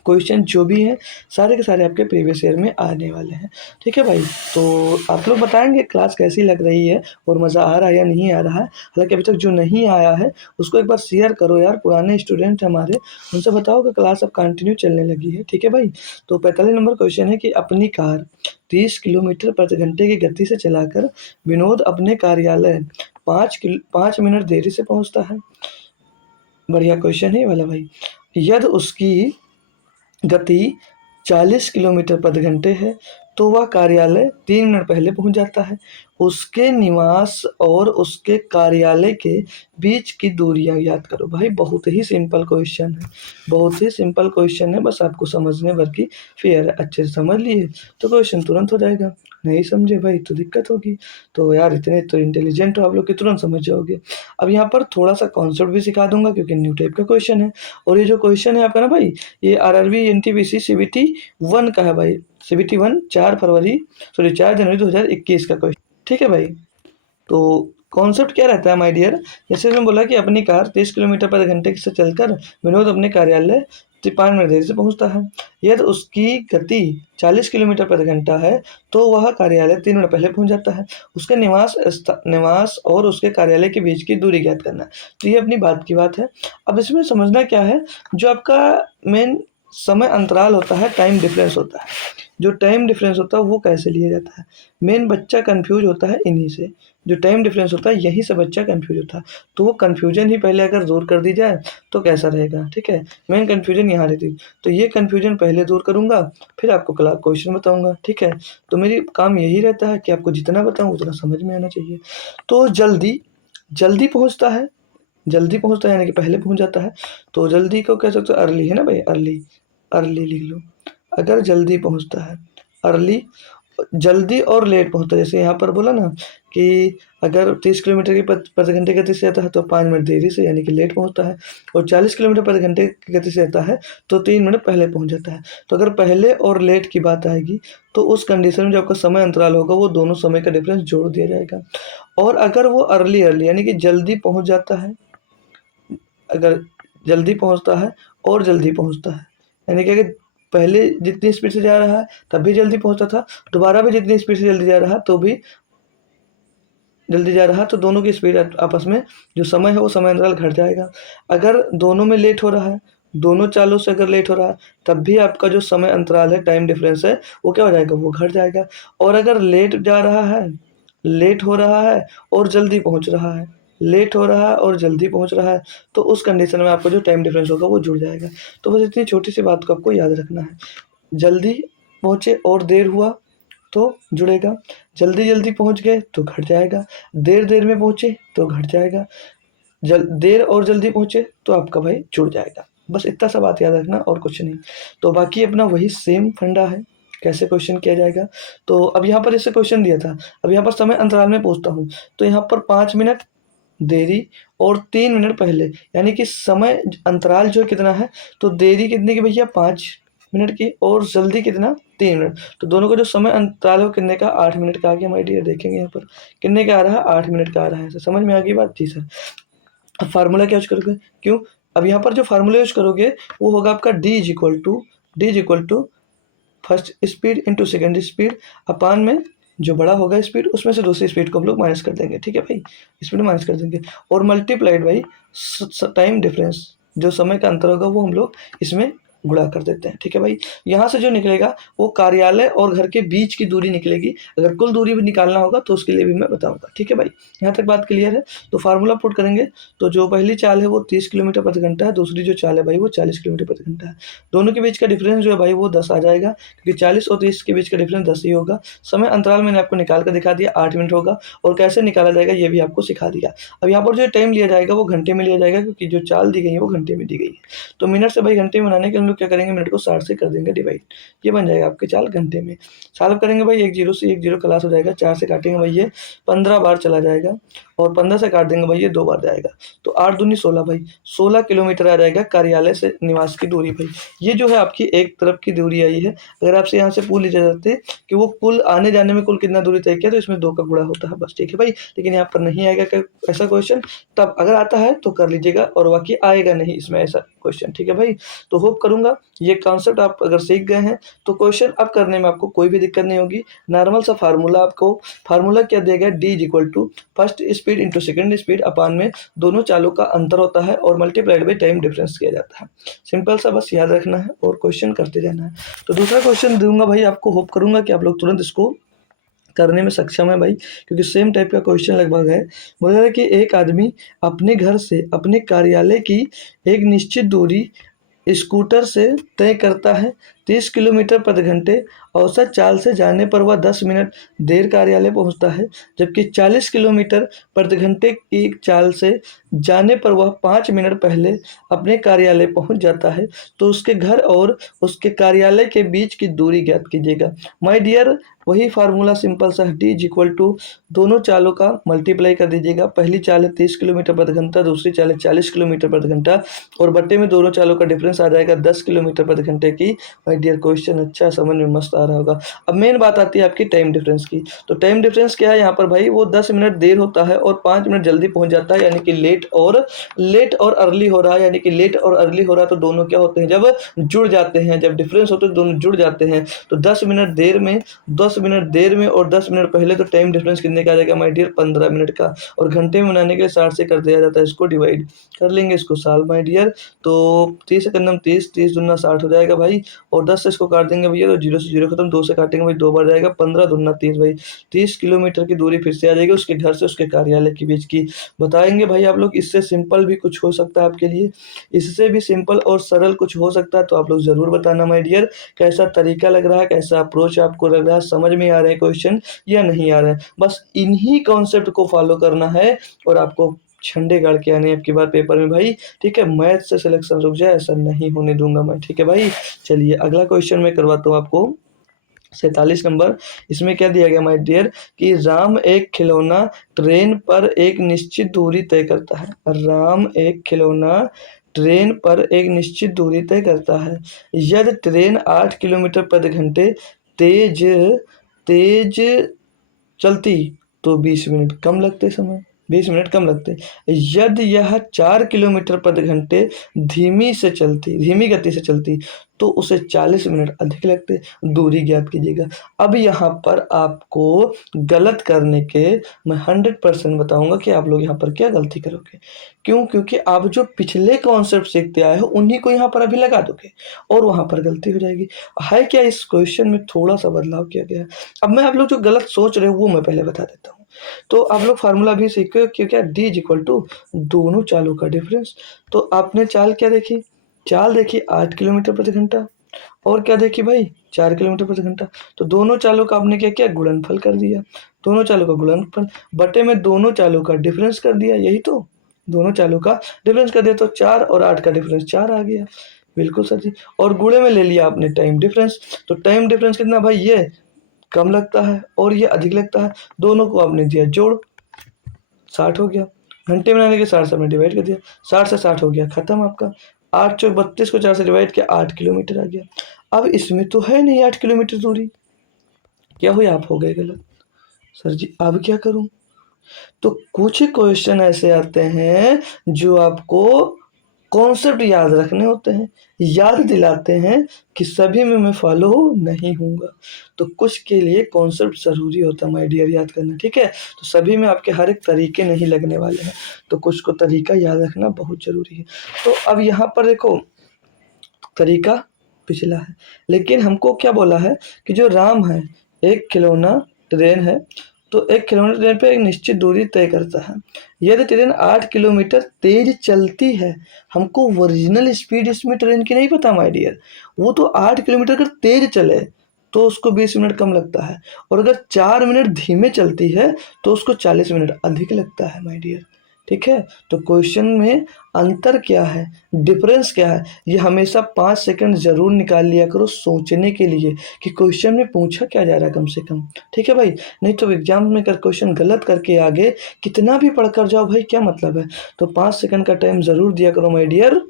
क्वेश्चन जो भी हैं सारे के सारे आपके प्रीवियस ईयर में आने वाले हैं। ठीक है भाई, तो आप लोग बताएंगे क्लास कैसी लग रही है और मज़ा आ रहा है या नहीं आ रहा है। हालांकि अभी तक जो नहीं आया है उसको एक बार शेयर करो यार, पुराने स्टूडेंट हमारे, उनसे बताओ कि क्लास अब कंटिन्यू चलने लगी है। ठीक है भाई, तो 45 नंबर क्वेश्चन है कि अपनी कार 30 किलोमीटर प्रति घंटे की गति से चलाकर विनोद अपने कार्यालय 5 मिनट देरी से पहुंचता है। बढ़िया क्वेश्चन है ये वाला भाई। यदि उसकी गति 40 किलोमीटर प्रति घंटे है तो वह कार्यालय 3 मिनट पहले पहुंच जाता है। उसके निवास और उसके कार्यालय के बीच की दूरियां याद करो। भाई बहुत ही सिंपल क्वेश्चन है, बहुत ही सिंपल क्वेश्चन है, बस आपको समझने भर की फेयर है। अच्छे से समझ लिए तो क्वेश्चन तुरंत हो जाएगा, नहीं समझे भाई तो दिक्कत होगी। तो यार इतने तो इंटेलिजेंट हो आप लोग कि तुरंत समझ जाओगे। अब यहाँ पर थोड़ा सा कॉन्सेप्ट भी सिखा दूंगा क्योंकि न्यू टाइप का क्वेश्चन है। और ये जो क्वेश्चन है आपका ना भाई, ये आरआरबी एनटीपीसी सीबीटी 1 का है भाई। सीबीटी 1 4 जनवरी 2021 का क्वेश्चन। ठीक है भाई, तो कॉन्सेप्ट क्या रहता है माय डियर, जैसे मैं बोला कि अपनी कार 30 किलोमीटर प्रति घंटे से चलकर विनोद अपने कार्यालय 5 मिनट देर से पहुंचता है। यदि उसकी गति 40 किलोमीटर प्रति घंटा है तो वह कार्यालय 3 मिनट पहले पहुंच जाता है। उसके निवास और उसके कार्यालय के बीच की दूरी ज्ञात करना है। तो ये अपनी बात की बात है। अब इसमें समझना क्या है, जो आपका मेन समय अंतराल होता है, टाइम डिफरेंस होता है, जो टाइम डिफरेंस होता है वो कैसे लिया जाता है। मेन बच्चा कंफ्यूज होता है इन्हीं से, जो टाइम डिफरेंस होता है यहीं से बच्चा कंफ्यूज होता है। तो वो कंफ्यूजन ही पहले अगर दूर कर दी जाए तो कैसा रहेगा। ठीक है, मेन कंफ्यूजन यहाँ रहती, तो ये कंफ्यूजन पहले दूर करूँगा, फिर आपको क्वेश्चन बताऊँगा। ठीक है, तो मेरी काम यही रहता है कि आपको जितना बताऊँ उतना समझ में आना चाहिए। तो जल्दी जल्दी पहुँचता है, जल्दी पहुँचता है यानी कि पहले पहुँच जाता है। तो जल्दी को कह सकते हो अर्ली, है ना भाई, अर्ली, अर्ली लिख लो। अगर जल्दी पहुँचता है, अर्ली, जल्दी और लेट पहुँचता है। जैसे यहाँ पर बोला ना कि अगर 30 किलोमीटर की प्रति घंटे की गति से आता है तो 5 मिनट देरी से यानी कि लेट पहुँचता है, और 40 किलोमीटर प्रति घंटे की गति से आता है तो 3 मिनट पहले पहुँच जाता है। तो अगर पहले और लेट की बात आएगी तो उस कंडीशन में जो आपका समय अंतराल होगा वो दोनों समय का डिफरेंस जोड़ दिया जाएगा। और अगर वो अर्ली यानी कि जल्दी पहुँच जाता है, अगर जल्दी पहुँचता है और जल्दी पहुँचता है, यानी कि अगर पहले जितनी स्पीड से जा रहा है तब भी जल्दी पहुँचता था, दोबारा भी जितनी स्पीड से जल्दी जा रहा तो भी जल्दी जा रहा, तो दोनों की स्पीड आपस में जो समय है वो समय अंतराल घट जाएगा। अगर दोनों में लेट हो रहा है, दोनों चालों से अगर लेट हो रहा है तब भी आपका जो समय अंतराल है, टाइम डिफरेंस है, वो क्या हो जाएगा, वो घट जाएगा। और अगर लेट जा रहा है, लेट हो रहा है और जल्दी पहुंच रहा है, लेट हो रहा है और जल्दी पहुंच रहा है, तो उस कंडीशन में आपका जो टाइम डिफरेंस होगा वो जुड़ जाएगा। तो बस इतनी छोटी सी बात को आपको याद रखना है। जल्दी पहुंचे और देर हुआ तो जुड़ेगा, जल्दी जल्दी पहुंच गए तो घट जाएगा, देर देर में पहुंचे तो घट जाएगा, देर और जल्दी पहुंचे तो आपका भाई जुड़ जाएगा। बस इतना सा बात याद रखना और कुछ नहीं। तो बाकी अपना वही सेम फंडा है, कैसे क्वेश्चन किया जाएगा। तो अब यहाँ पर जैसे क्वेश्चन दिया था, अब यहाँ पर समय अंतराल में पूछता हूँ, तो यहाँ पर 5 मिनट देरी और 3 मिनट पहले, यानी कि समय अंतराल जो कितना है, तो देरी कितनी की भैया 5 मिनट की, और जल्दी कितना 3 मिनट। तो दोनों का जो समय अंतराल है कितने का, 8 मिनट का आ गया। माय डियर देखेंगे यहाँ पर कितने का आ रहा है, 8 मिनट का आ रहा है। सर समझ में आ गई बात, जी सर। अब फार्मूला क्या यूज करोगे, क्यों, अब यहाँ पर जो फार्मूला यूज करोगे वो होगा आपका d is equal to first speed into second speed upon में जो बड़ा होगा स्पीड उसमें से दूसरी स्पीड को हम लोग माइनस कर देंगे। ठीक है भाई, स्पीड माइनस कर देंगे, और मल्टीप्लाइड बाई टाइम डिफरेंस, जो समय का अंतर होगा वो हम लोग इसमें गुणा कर देते हैं। ठीक है भाई, यहाँ से जो निकलेगा वो कार्यालय और घर के बीच की दूरी निकलेगी। अगर कुल दूरी भी निकालना होगा तो उसके लिए भी मैं बताऊंगा। ठीक है भाई, यहाँ तक बात क्लियर है। तो फार्मूला पुट करेंगे, तो जो पहली चाल है वो 30 किलोमीटर प्रति घंटा है, दूसरी जो चाल है भाई वो 40 किलोमीटर प्रति घंटा है। दोनों के बीच का डिफरेंस जो है भाई वो 10 आ जाएगा, क्योंकि 40 और 30 के बीच का डिफरेंस 10 ही होगा। समय अंतराल मैंने आपको निकाल कर दिखा दिया, 8 मिनट होगा, और कैसे निकाला जाएगा ये भी आपको सिखा दिया। अब यहाँ पर जो टाइम लिया जाएगा वो घंटे में लिया जाएगा, क्योंकि जो चाल दी गई है वो घंटे में दी गई है। तो मिनट से भाई घंटे में बनाने के हम लोग क्या करेंगे, मिनट को 60 से कर देंगे डिवाइड, ये बन जाएगा आपकी चाल घंटे में। सॉल्व करेंगे भाई, 1 0 से 1 0 क्लास हो जाएगा, 4 से काटेंगे भाई ये 15 बार चला जाएगा, और 15 से काट देंगे भाई, ये 2 बार जाएगा, तो 8 दूनी 16 भाई, 16 किलोमीटर आ जाएगा कार्यालय से निवास की दूरी भाई। ये जो है आपकी एक तरफ की दूरी आई है। अगर आपसे यहाँ से पूछ लिया जाते कि वो कुल आने जाने में कुल कितना दूरी तय किया, तो इसमें 2 का गुणा होता है बस, ठीक है भाई। लेकिन यहाँ पर नहीं आएगा ऐसा क्वेश्चन, तब अगर आता है तो कर लीजिएगा, और बाकी आएगा नहीं इसमें ऐसा क्वेश्चन, ठीक है भाई। तो होप करूंगा ये कॉन्सेप्ट आप अगर सीख गए हैं तो क्वेश्चन अब करने में आपको कोई भी दिक्कत नहीं होगी। नॉर्मल सा फार्मूला क्या दिया गया, D is equal to first speed into second speed upon में दोनों चालों का अंतर होता है और मल्टीप्लाइड बाई टाइम डिफरेंस किया जाता है। सिंपल सा बस याद रखना है और क्वेश्चन करते जाना है। तो दूसरा क्वेश्चन दूंगा भाई आपको, होप करूंगा कि आप लोग तुरंत इसको करने में सक्षम है भाई, क्योंकि सेम टाइप का क्वेश्चन लगभग है। बोला जा रहा है कि एक आदमी अपने घर से अपने कार्यालय की एक निश्चित दूरी स्कूटर से तय करता है। 30 किलोमीटर प्रति घंटे औसत चाल से जाने पर वह 10 मिनट देर कार्यालय पहुंचता है, जबकि 40 किलोमीटर प्रति घंटे की चाल से जाने पर वह 5 मिनट पहले अपने कार्यालय पहुंच जाता है। तो उसके घर और उसके कार्यालय के बीच की दूरी ज्ञात कीजिएगा। माय डियर, वही फार्मूला सिंपल सा, डी इज इक्वल टू दोनों चालों का मल्टीप्लाई कर दीजिएगा। पहली चाल है 30 किलोमीटर प्रति घंटा, दूसरी चाल है 40 किलोमीटर प्रति घंटा, और बट्टे में दोनों चालों का डिफरेंस आ जाएगा 10 किलोमीटर प्रति घंटे की। माय डियर क्वेश्चन अच्छा समझ में मस्त आ रहा होगा। अब मेन बात आती है आपकी टाइम डिफरेंस की। तो टाइम डिफरेंस क्या है यहाँ पर भाई, वो 10 मिनट देर होता है और 5 मिनट जल्दी पहुंच जाता है, यानी कि लेट और अर्ली हो रहा है। यानी कि लेट और अर्ली हो रहा है तो दोनों क्या होते हैं, जब जुड़ जाते हैं, जब डिफरेंस होते हैं दोनों जुड़ जाते हैं। तो 10 मिनट देर में और 10 मिनट पहले, तो टाइम डिफरेंस कितने का आ जाएगा माय डियर, 15 मिनट का। और घंटे में बनाने के लिए 60 से कर दिया जाता है, इसको डिवाइड कर लेंगे, इसको साल माय डियर। तो 30 से करना 30, 30 दूना 60 हो जाएगा भाई, और 10 से इसको काट देंगे भैया तो 0 से 0 खत्म, 2 से काटेंगे भाई 2 बार जाएगा, 15 दूना 30 भाई। 30 किलोमीटर की दूरी फिर से आ जाएगी उसके घर से उसके कार्यालय के बीच की। बताएंगे भाई आप लोग, इससे सिंपल भी कुछ हो सकता है आपके लिए, इससे भी सिंपल और सरल कुछ हो सकता है, तो आप लोग जरूर बताना माय डियर, कैसा तरीका लग रहा है, कैसा अप्रोच आपको लग रहा है, समझ में आ रहे हैं क्वेश्चन या नहीं आ रहा है। बस इन्हीं कॉन्सेप्ट को फॉलो करना है और आपको झंडे गाड़ के आने आपकी बार पेपर में भाई, ठीक है। मैथ से सिलेक्शन रुक जाए ऐसा नहीं होने दूंगा मैं, ठीक है भाई। चलिए अगला क्वेश्चन मैं करवाता हूँ आपको, 47 नंबर। इसमें क्या दिया गया माय डियर कि राम एक खिलौना ट्रेन पर एक निश्चित दूरी तय करता है। राम एक खिलौना ट्रेन पर एक निश्चित दूरी तय करता है। यदि ट्रेन 8 किलोमीटर प्रति घंटे तेज तेज चलती तो 20 मिनट कम लगते, समय 20 मिनट कम लगते। यदि यह 4 किलोमीटर प्रति घंटे धीमी गति से चलती तो उसे 40 मिनट अधिक लगते। दूरी ज्ञात कीजिएगा। अब यहाँ पर आपको गलत करने के मैं 100% बताऊंगा कि आप लोग यहाँ पर क्या गलती करोगे। क्यों? क्योंकि आप जो पिछले कॉन्सेप्ट सीखते आए हो उन्हीं को यहाँ पर अभी लगा दोगे और वहां पर गलती हो जाएगी। है क्या, इस क्वेश्चन में थोड़ा सा बदलाव किया गया है। अब मैं आप लोग जो गलत सोच रहे हो वो मैं पहले बता देता हूँ। तो आप लोग फार्मूला भी सीखे कि क्या, डी इज इक्वल टू दोनों चालों का डिफरेंस। तो आपने चाल क्या देखी, चाल देखी 8 किलोमीटर प्रति घंटा, और क्या देखी भाई 4 किलोमीटर प्रति घंटा। तो दोनों चालों का आपने क्या किया, गुणनफल कर दिया। दोनों चालों का गुणनफल बटे में दोनों चालों का डिफरेंस कर दिया, यही तो, दोनों चालों का डिफरेंस कर दिया तो 4 और 8 का डिफरेंस 4 आ गया। बिल्कुल सर जी। और गुणे में ले लिया आपने टाइम डिफरेंस, तो टाइम डिफरेंस कितना भाई, ये कम लगता है और ये अधिक लगता है, दोनों को आपने दिया जोड़, 60 हो गया। घंटे में आने के 60 से आपने डिवाइड कर दिया, 60 से 60 हो गया, खत्म आपका। 8 चौक 32 को 4 से डिवाइड किया, 8 किलोमीटर आ गया। अब इसमें तो है नहीं 8 किलोमीटर दूरी, क्या हुआ, आप हो गए गलत। सर जी अब क्या करूं? तो कुछ क्वेश्चन ऐसे आते हैं जो आपको कॉन्सेप्ट याद रखने होते हैं, याद दिलाते हैं कि सभी में मैं फॉलो नहीं हूँगा। तो कुछ के लिए कॉन्सेप्ट ज़रूरी होता है माय डियर, याद करना, ठीक है। तो सभी में आपके हर एक तरीके नहीं लगने वाले हैं, तो कुछ को तरीका याद रखना बहुत ज़रूरी है। तो अब यहाँ पर देखो, तरीका पिछला है, लेकिन हमको क्या बोला है कि जो राम है एक खिलौना ट्रेन है, तो एक खिलौना ट्रेन पे एक निश्चित दूरी तय करता है। यदि ट्रेन 8 किलोमीटर तेज चलती है, हमको ओरिजिनल स्पीड इसमें ट्रेन की नहीं पता माय डियर, वो तो 8 किलोमीटर अगर तेज चले तो उसको 20 मिनट कम लगता है, और अगर 4 मिनट धीमे चलती है तो उसको 40 मिनट अधिक लगता है माय डियर। ठीक है। तो क्वेश्चन में अंतर क्या है, डिफरेंस क्या है, ये हमेशा 5 सेकंड जरूर निकाल लिया करो सोचने के लिए कि क्वेश्चन में पूछा क्या जा रहा है कम से कम। ठीक है भाई, नहीं तो एग्जाम में कर क्वेश्चन गलत करके आगे कितना भी पढ़ कर जाओ भाई क्या मतलब है। तो 5 सेकंड का टाइम जरूर दिया करो माय डियर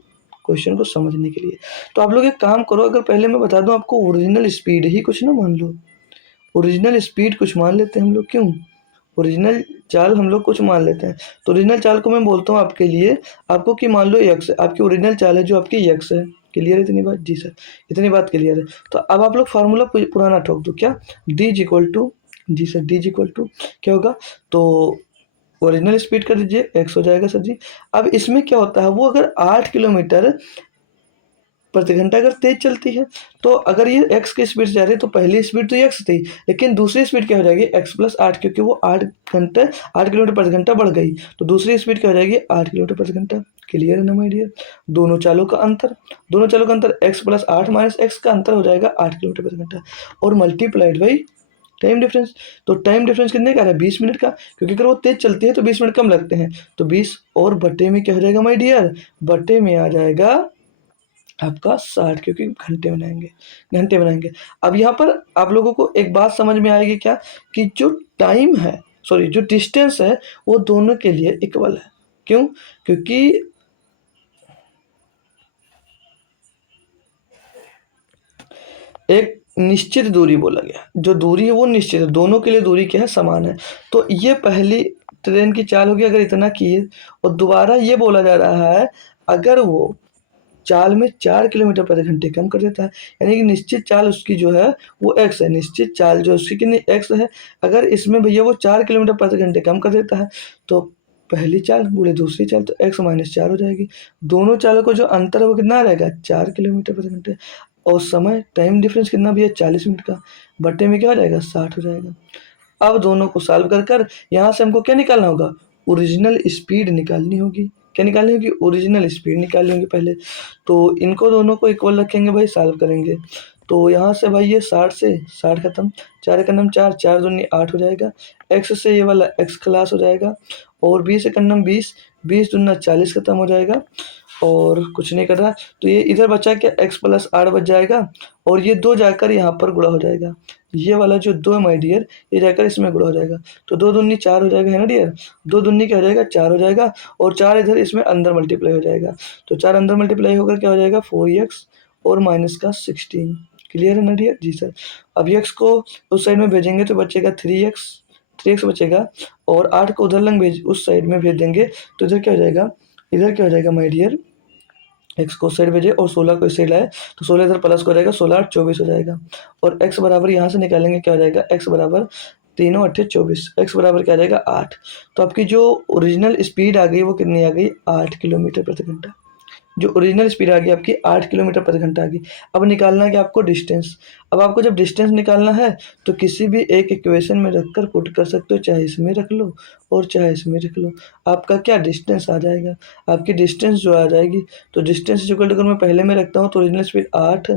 क्वेश्चन को समझने के लिए। तो आप लोग एक काम करो, अगर पहले मैं बता दूं आपको ओरिजिनल स्पीड ही कुछ ना मान लो, ओरिजिनल स्पीड कुछ मान लेते हैं हम लोग, क्यों, ओरिजिनल चाल हम लोग कुछ मान लेते हैं। तो ओरिजिनल चाल को मैं बोलता हूँ आपके लिए, आपको कि मान लो यक्स है, आपकी ओरिजिनल चाल है जो आपकी यक्स है। क्लियर है इतनी बात? जी सर, इतनी बात क्लियर है। तो अब आप लोग फार्मूला पुराना ठोक दो, क्या, डी इज इक्वल टू, जी sir d is equal to क्या होगा, तो ओरिजिनल स्पीड कर दीजिए, एक्स हो जाएगा सर जी। अब इसमें क्या होता है, वो अगर 8 किलोमीटर प्रति घंटा अगर तेज चलती है, तो अगर ये एक्स की स्पीड से जा रही है तो पहली स्पीड तो एक्स थी, लेकिन दूसरी स्पीड क्या हो जाएगी, एक्स प्लस 8, क्योंकि वो 8 किलोमीटर प्रति घंटा बढ़ गई, तो दूसरी स्पीड क्या हो जाएगी, 8 किलोमीटर प्रति घंटा। क्लियर है ना माय डियर? दोनों चालों का अंतर, दोनों चालों का अंतर एक्स प्लस 8 माइनस एक्स का अंतर हो जाएगा 8 किलोमीटर प्रति घंटा, और मल्टीप्लाइड बाई टाइम डिफरेंस। तो टाइम डिफरेंस कितने का आ रहा है, 20 मिनट का, क्योंकि अगर वो तेज चलती है तो 20 मिनट कम लगते हैं, तो 20 और बट्टे में क्या हो जाएगा माय डियर, बट्टे में आ जाएगा आपका 60, क्योंकि घंटे बनाएंगे। अब यहाँ पर आप लोगों को एक बात समझ में आएगी क्या, कि जो टाइम है, सॉरी जो डिस्टेंस है, वो दोनों के लिए इक्वल है। क्यों? क्योंकि एक निश्चित दूरी बोला गया, जो दूरी है वो निश्चित है, दोनों के लिए दूरी क्या है, समान है। तो ये पहली ट्रेन की चाल होगी अगर इतना की है, और दोबारा ये बोला जा रहा है अगर वो चाल में 4 किलोमीटर प्रति घंटे कम कर देता है, यानी कि निश्चित चाल उसकी जो है वो एक्स है, निश्चित चाल जो उसकी कितनी एक्स है, अगर इसमें भैया वो 4 किलोमीटर प्रति घंटे कम कर देता है, तो पहली चाल गुणे दूसरी चाल, तो एक्स माइनस 4 हो जाएगी। दोनों चालों को जो अंतर है वो कितना रहेगा, 4 किलोमीटर प्रति घंटे, और समय टाइम डिफरेंस कितना भैया, 40 मिनट का, बट्टे में क्या हो जाएगा, 60 हो जाएगा। अब दोनों को सॉल्व कर कर यहाँ से हमको क्या निकालना होगा, ओरिजिनल स्पीड निकालनी होगी। क्या निकालनी होगी, ओरिजिनल स्पीड निकालनी होगी पहले। तो इनको दोनों को इक्वल रखेंगे भाई, सॉल्व करेंगे। तो यहाँ से भाई ये 60 से 60 खत्म, 4 एकन्नम 4, 4 दूनी 8 हो जाएगा, एक्स से ये वाला एक्स खलास हो जाएगा, और 20 एकन्नम 20, 20 दूना 40 खत्म हो जाएगा, और कुछ नहीं कर रहा, तो ये इधर बचा क्या, एक्स प्लस 8 बच जाएगा, और ये 2 जाकर यहाँ पर गुणा हो जाएगा, ये वाला जो 2 है माय डियर, ये जाकर इसमें गुणा हो जाएगा, तो 2 दूनी 4 हो जाएगा, है ना डियर, 2 दूनी क्या हो जाएगा, 4 हो जाएगा, और 4 इधर इसमें अंदर मल्टीप्लाई हो जाएगा, तो 4 अंदर मल्टीप्लाई होकर क्या हो जाएगा, 4x और माइनस का 16। क्लियर है ना डियर? जी सर। अब एक्स को उस साइड में भेजेंगे तो बचेगा 3x बचेगा, और 8 को उधर लंग भेज उस साइड में भेज देंगे, तो इधर क्या हो जाएगा, इधर क्या हो जाएगा माय डियर, एक्स को साइड भेजे और 16 को इस साइड लाए, तो 16 इधर प्लस को जाएगा, 16 8 24 हो जाएगा, और एक्स बराबर यहाँ से निकालेंगे क्या हो जाएगा, एक्स बराबर तीनों 8 24, एक्स बराबर क्या आ जाएगा 8। तो आपकी जो ओरिजिनल स्पीड आ गई वो कितनी आ गई, 8 किलोमीटर प्रति घंटा। जो ओरिजिनल स्पीड आ गई आपकी 8 किलोमीटर प्रति घंटा आ गई। अब निकालना है कि आपको डिस्टेंस। अब आपको जब डिस्टेंस निकालना है तो किसी भी एक इक्वेशन में रखकर पुट कर सकते हो, चाहे इसमें रख लो और चाहे इसमें रख लो, आपका क्या डिस्टेंस आ जाएगा, आपकी डिस्टेंस जो आ जाएगी, तो डिस्टेंस इक्वल टू अगर मैं पहले में रखता हूँ तो ओरिजिनल स्पीड 8,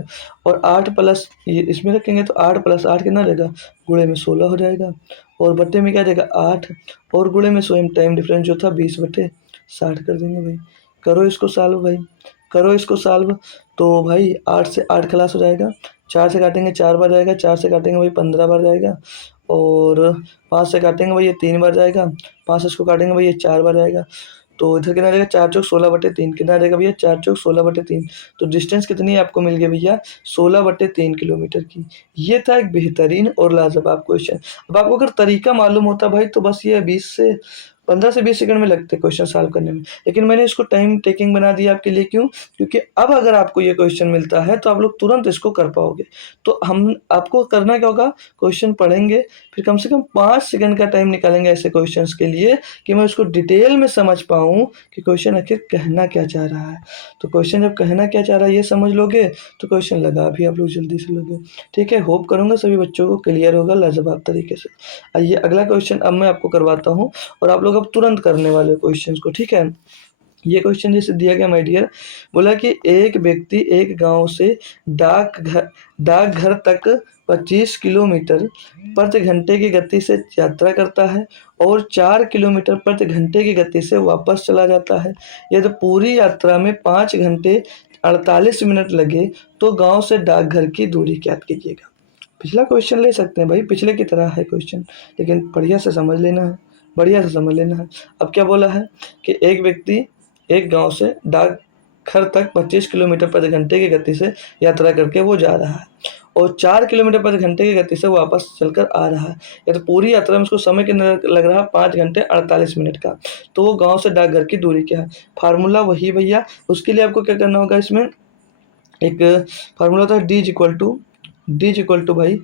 और 8 प्लस ये इसमें रखेंगे तो 8 प्लस 8 कितना रहेगा, गुणे में 16 हो जाएगा, और बट्टे में क्या जाएगा 8, और गुणे में स्वयं टाइम डिफरेंस जो था 20/60 कर देंगे भाई। करो इसको सॉल्व भाई, करो इसको सॉल्व। तो भाई 8 से 8 खलास हो जाएगा, 4 से काटेंगे 4 बार जाएगा, 4 से काटेंगे भाई 15 बार जाएगा, और 5 से काटेंगे भाई ये 3 बार जाएगा, 5 से इसको काटेंगे भाई ये 4 बार जाएगा, तो इधर कितना रहेगा 4 चौक 16/3, कितना रहेगा भैया 4 चौक 16/3। तो डिस्टेंस कितनी आपको मिल गई भैया 16/3 किलोमीटर की। ये था एक बेहतरीन और लाजवाब क्वेश्चन। अब आपको अगर तरीका मालूम होता भाई तो बस ये 15 से 20 सेकंड में लगते क्वेश्चन सॉल्व करने में, लेकिन मैंने इसको टाइम टेकिंग बना दिया आपके लिए। क्यों? क्योंकि अब अगर आपको ये क्वेश्चन मिलता है तो आप लोग तुरंत इसको कर पाओगे। तो हम आपको करना क्या होगा, क्वेश्चन पढ़ेंगे, फिर कम से कम 5 सेकंड का टाइम निकालेंगे ऐसे क्वेश्चंस के लिए कि मैं उसको डिटेल में समझ पाऊँ कि क्वेश्चन आखिर कहना क्या चाह रहा है। तो क्वेश्चन जब कहना क्या चाह रहा है ये समझ लोगे तो क्वेश्चन लगा भी आप लोग जल्दी से लोगे। ठीक है, होप करूँगा सभी बच्चों को क्लियर होगा लाजवाब तरीके से। आइए अगला क्वेश्चन अब मैं आपको करवाता हूँ, और आप लोग अब तुरंत करने वाले क्वेश्चंस को। ठीक है, ये क्वेश्चन जैसे दिया गया माय डियर, बोला कि एक व्यक्ति एक गांव से डाकघर तक 25 किलोमीटर प्रति घंटे की गति से यात्रा करता है और 4 किलोमीटर प्रति घंटे की गति से वापस चला जाता है, यदि पूरी यात्रा में 5 घंटे 48 मिनट लगे तो गांव से डाकघर की दूरी ज्ञात कीजिएगा। पिछला क्वेश्चन ले सकते हैं भाई, पिछले की तरह है क्वेश्चन, लेकिन बढ़िया से समझ लेना है, बढ़िया से समझ लेना है। अब क्या बोला है कि एक व्यक्ति एक गांव से डाकघर तक 25 किलोमीटर प्रति घंटे की गति से यात्रा करके वो जा रहा है और 4 किलोमीटर प्रति घंटे की गति से वापस चलकर आ रहा है, या तो पूरी यात्रा में उसको समय कितना लग रहा है 5 घंटे 48 मिनट का। तो वो गांव से डाकघर की दूरी क्या है? फार्मूला वही भैया, उसके लिए आपको क्या करना होगा, इसमें एक फार्मूला होता है डी इज इक्वल टू भाई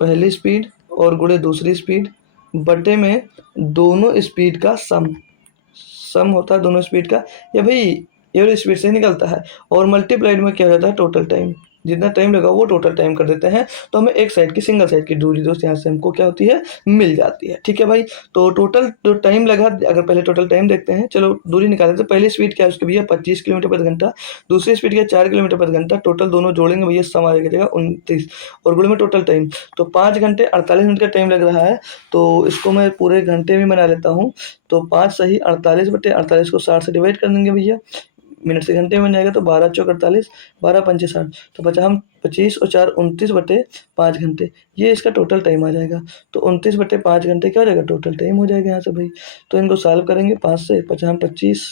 पहली स्पीड और गुणे दूसरी स्पीड बटे में दोनों स्पीड का सम होता है दोनों स्पीड का, या भाई एवरेज स्पीड से निकलता है, और मल्टीप्लाइड में क्या हो जाता है टोटल टाइम, जितना टाइम लगा वो टोटल टाइम कर देते हैं, तो हमें एक साइड की सिंगल साइड की दूरी दोस्त यहाँ से हमको क्या होती है मिल जाती है। ठीक है भाई, तो टोटल जो टाइम लगा, अगर पहले टोटल टाइम देखते हैं, चलो दूरी निकालें, तो पहली स्पीड क्या है उसकी भैया 25 किलोमीटर प्रति घंटा, दूसरी स्पीड क्या 4 किलोमीटर प्रति घंटा, टोटल दोनों जोड़ेंगे भैया सम आ जाएगा 29 और गुणे में टोटल टाइम, तो 5 घंटे 48 मिनट का टाइम लग रहा है, तो इसको मैं पूरे घंटे में बना लेता हूँ। तो 5 सही 48 बटे 48 को 60 से डिवाइड कर देंगे भैया, मिनट से घंटे में बन जाएगा, तो 12 चौक 48, 12 पंचे 60, तो बचा हम 25 और 4 29 बटे 5 घंटे, ये इसका टोटल टाइम आ जाएगा। तो 29 बटे 5 घंटे क्या हो जाएगा टोटल टाइम हो जाएगा यहाँ से भाई। तो इनको सॉल्व करेंगे, 5 से 5 हम 25,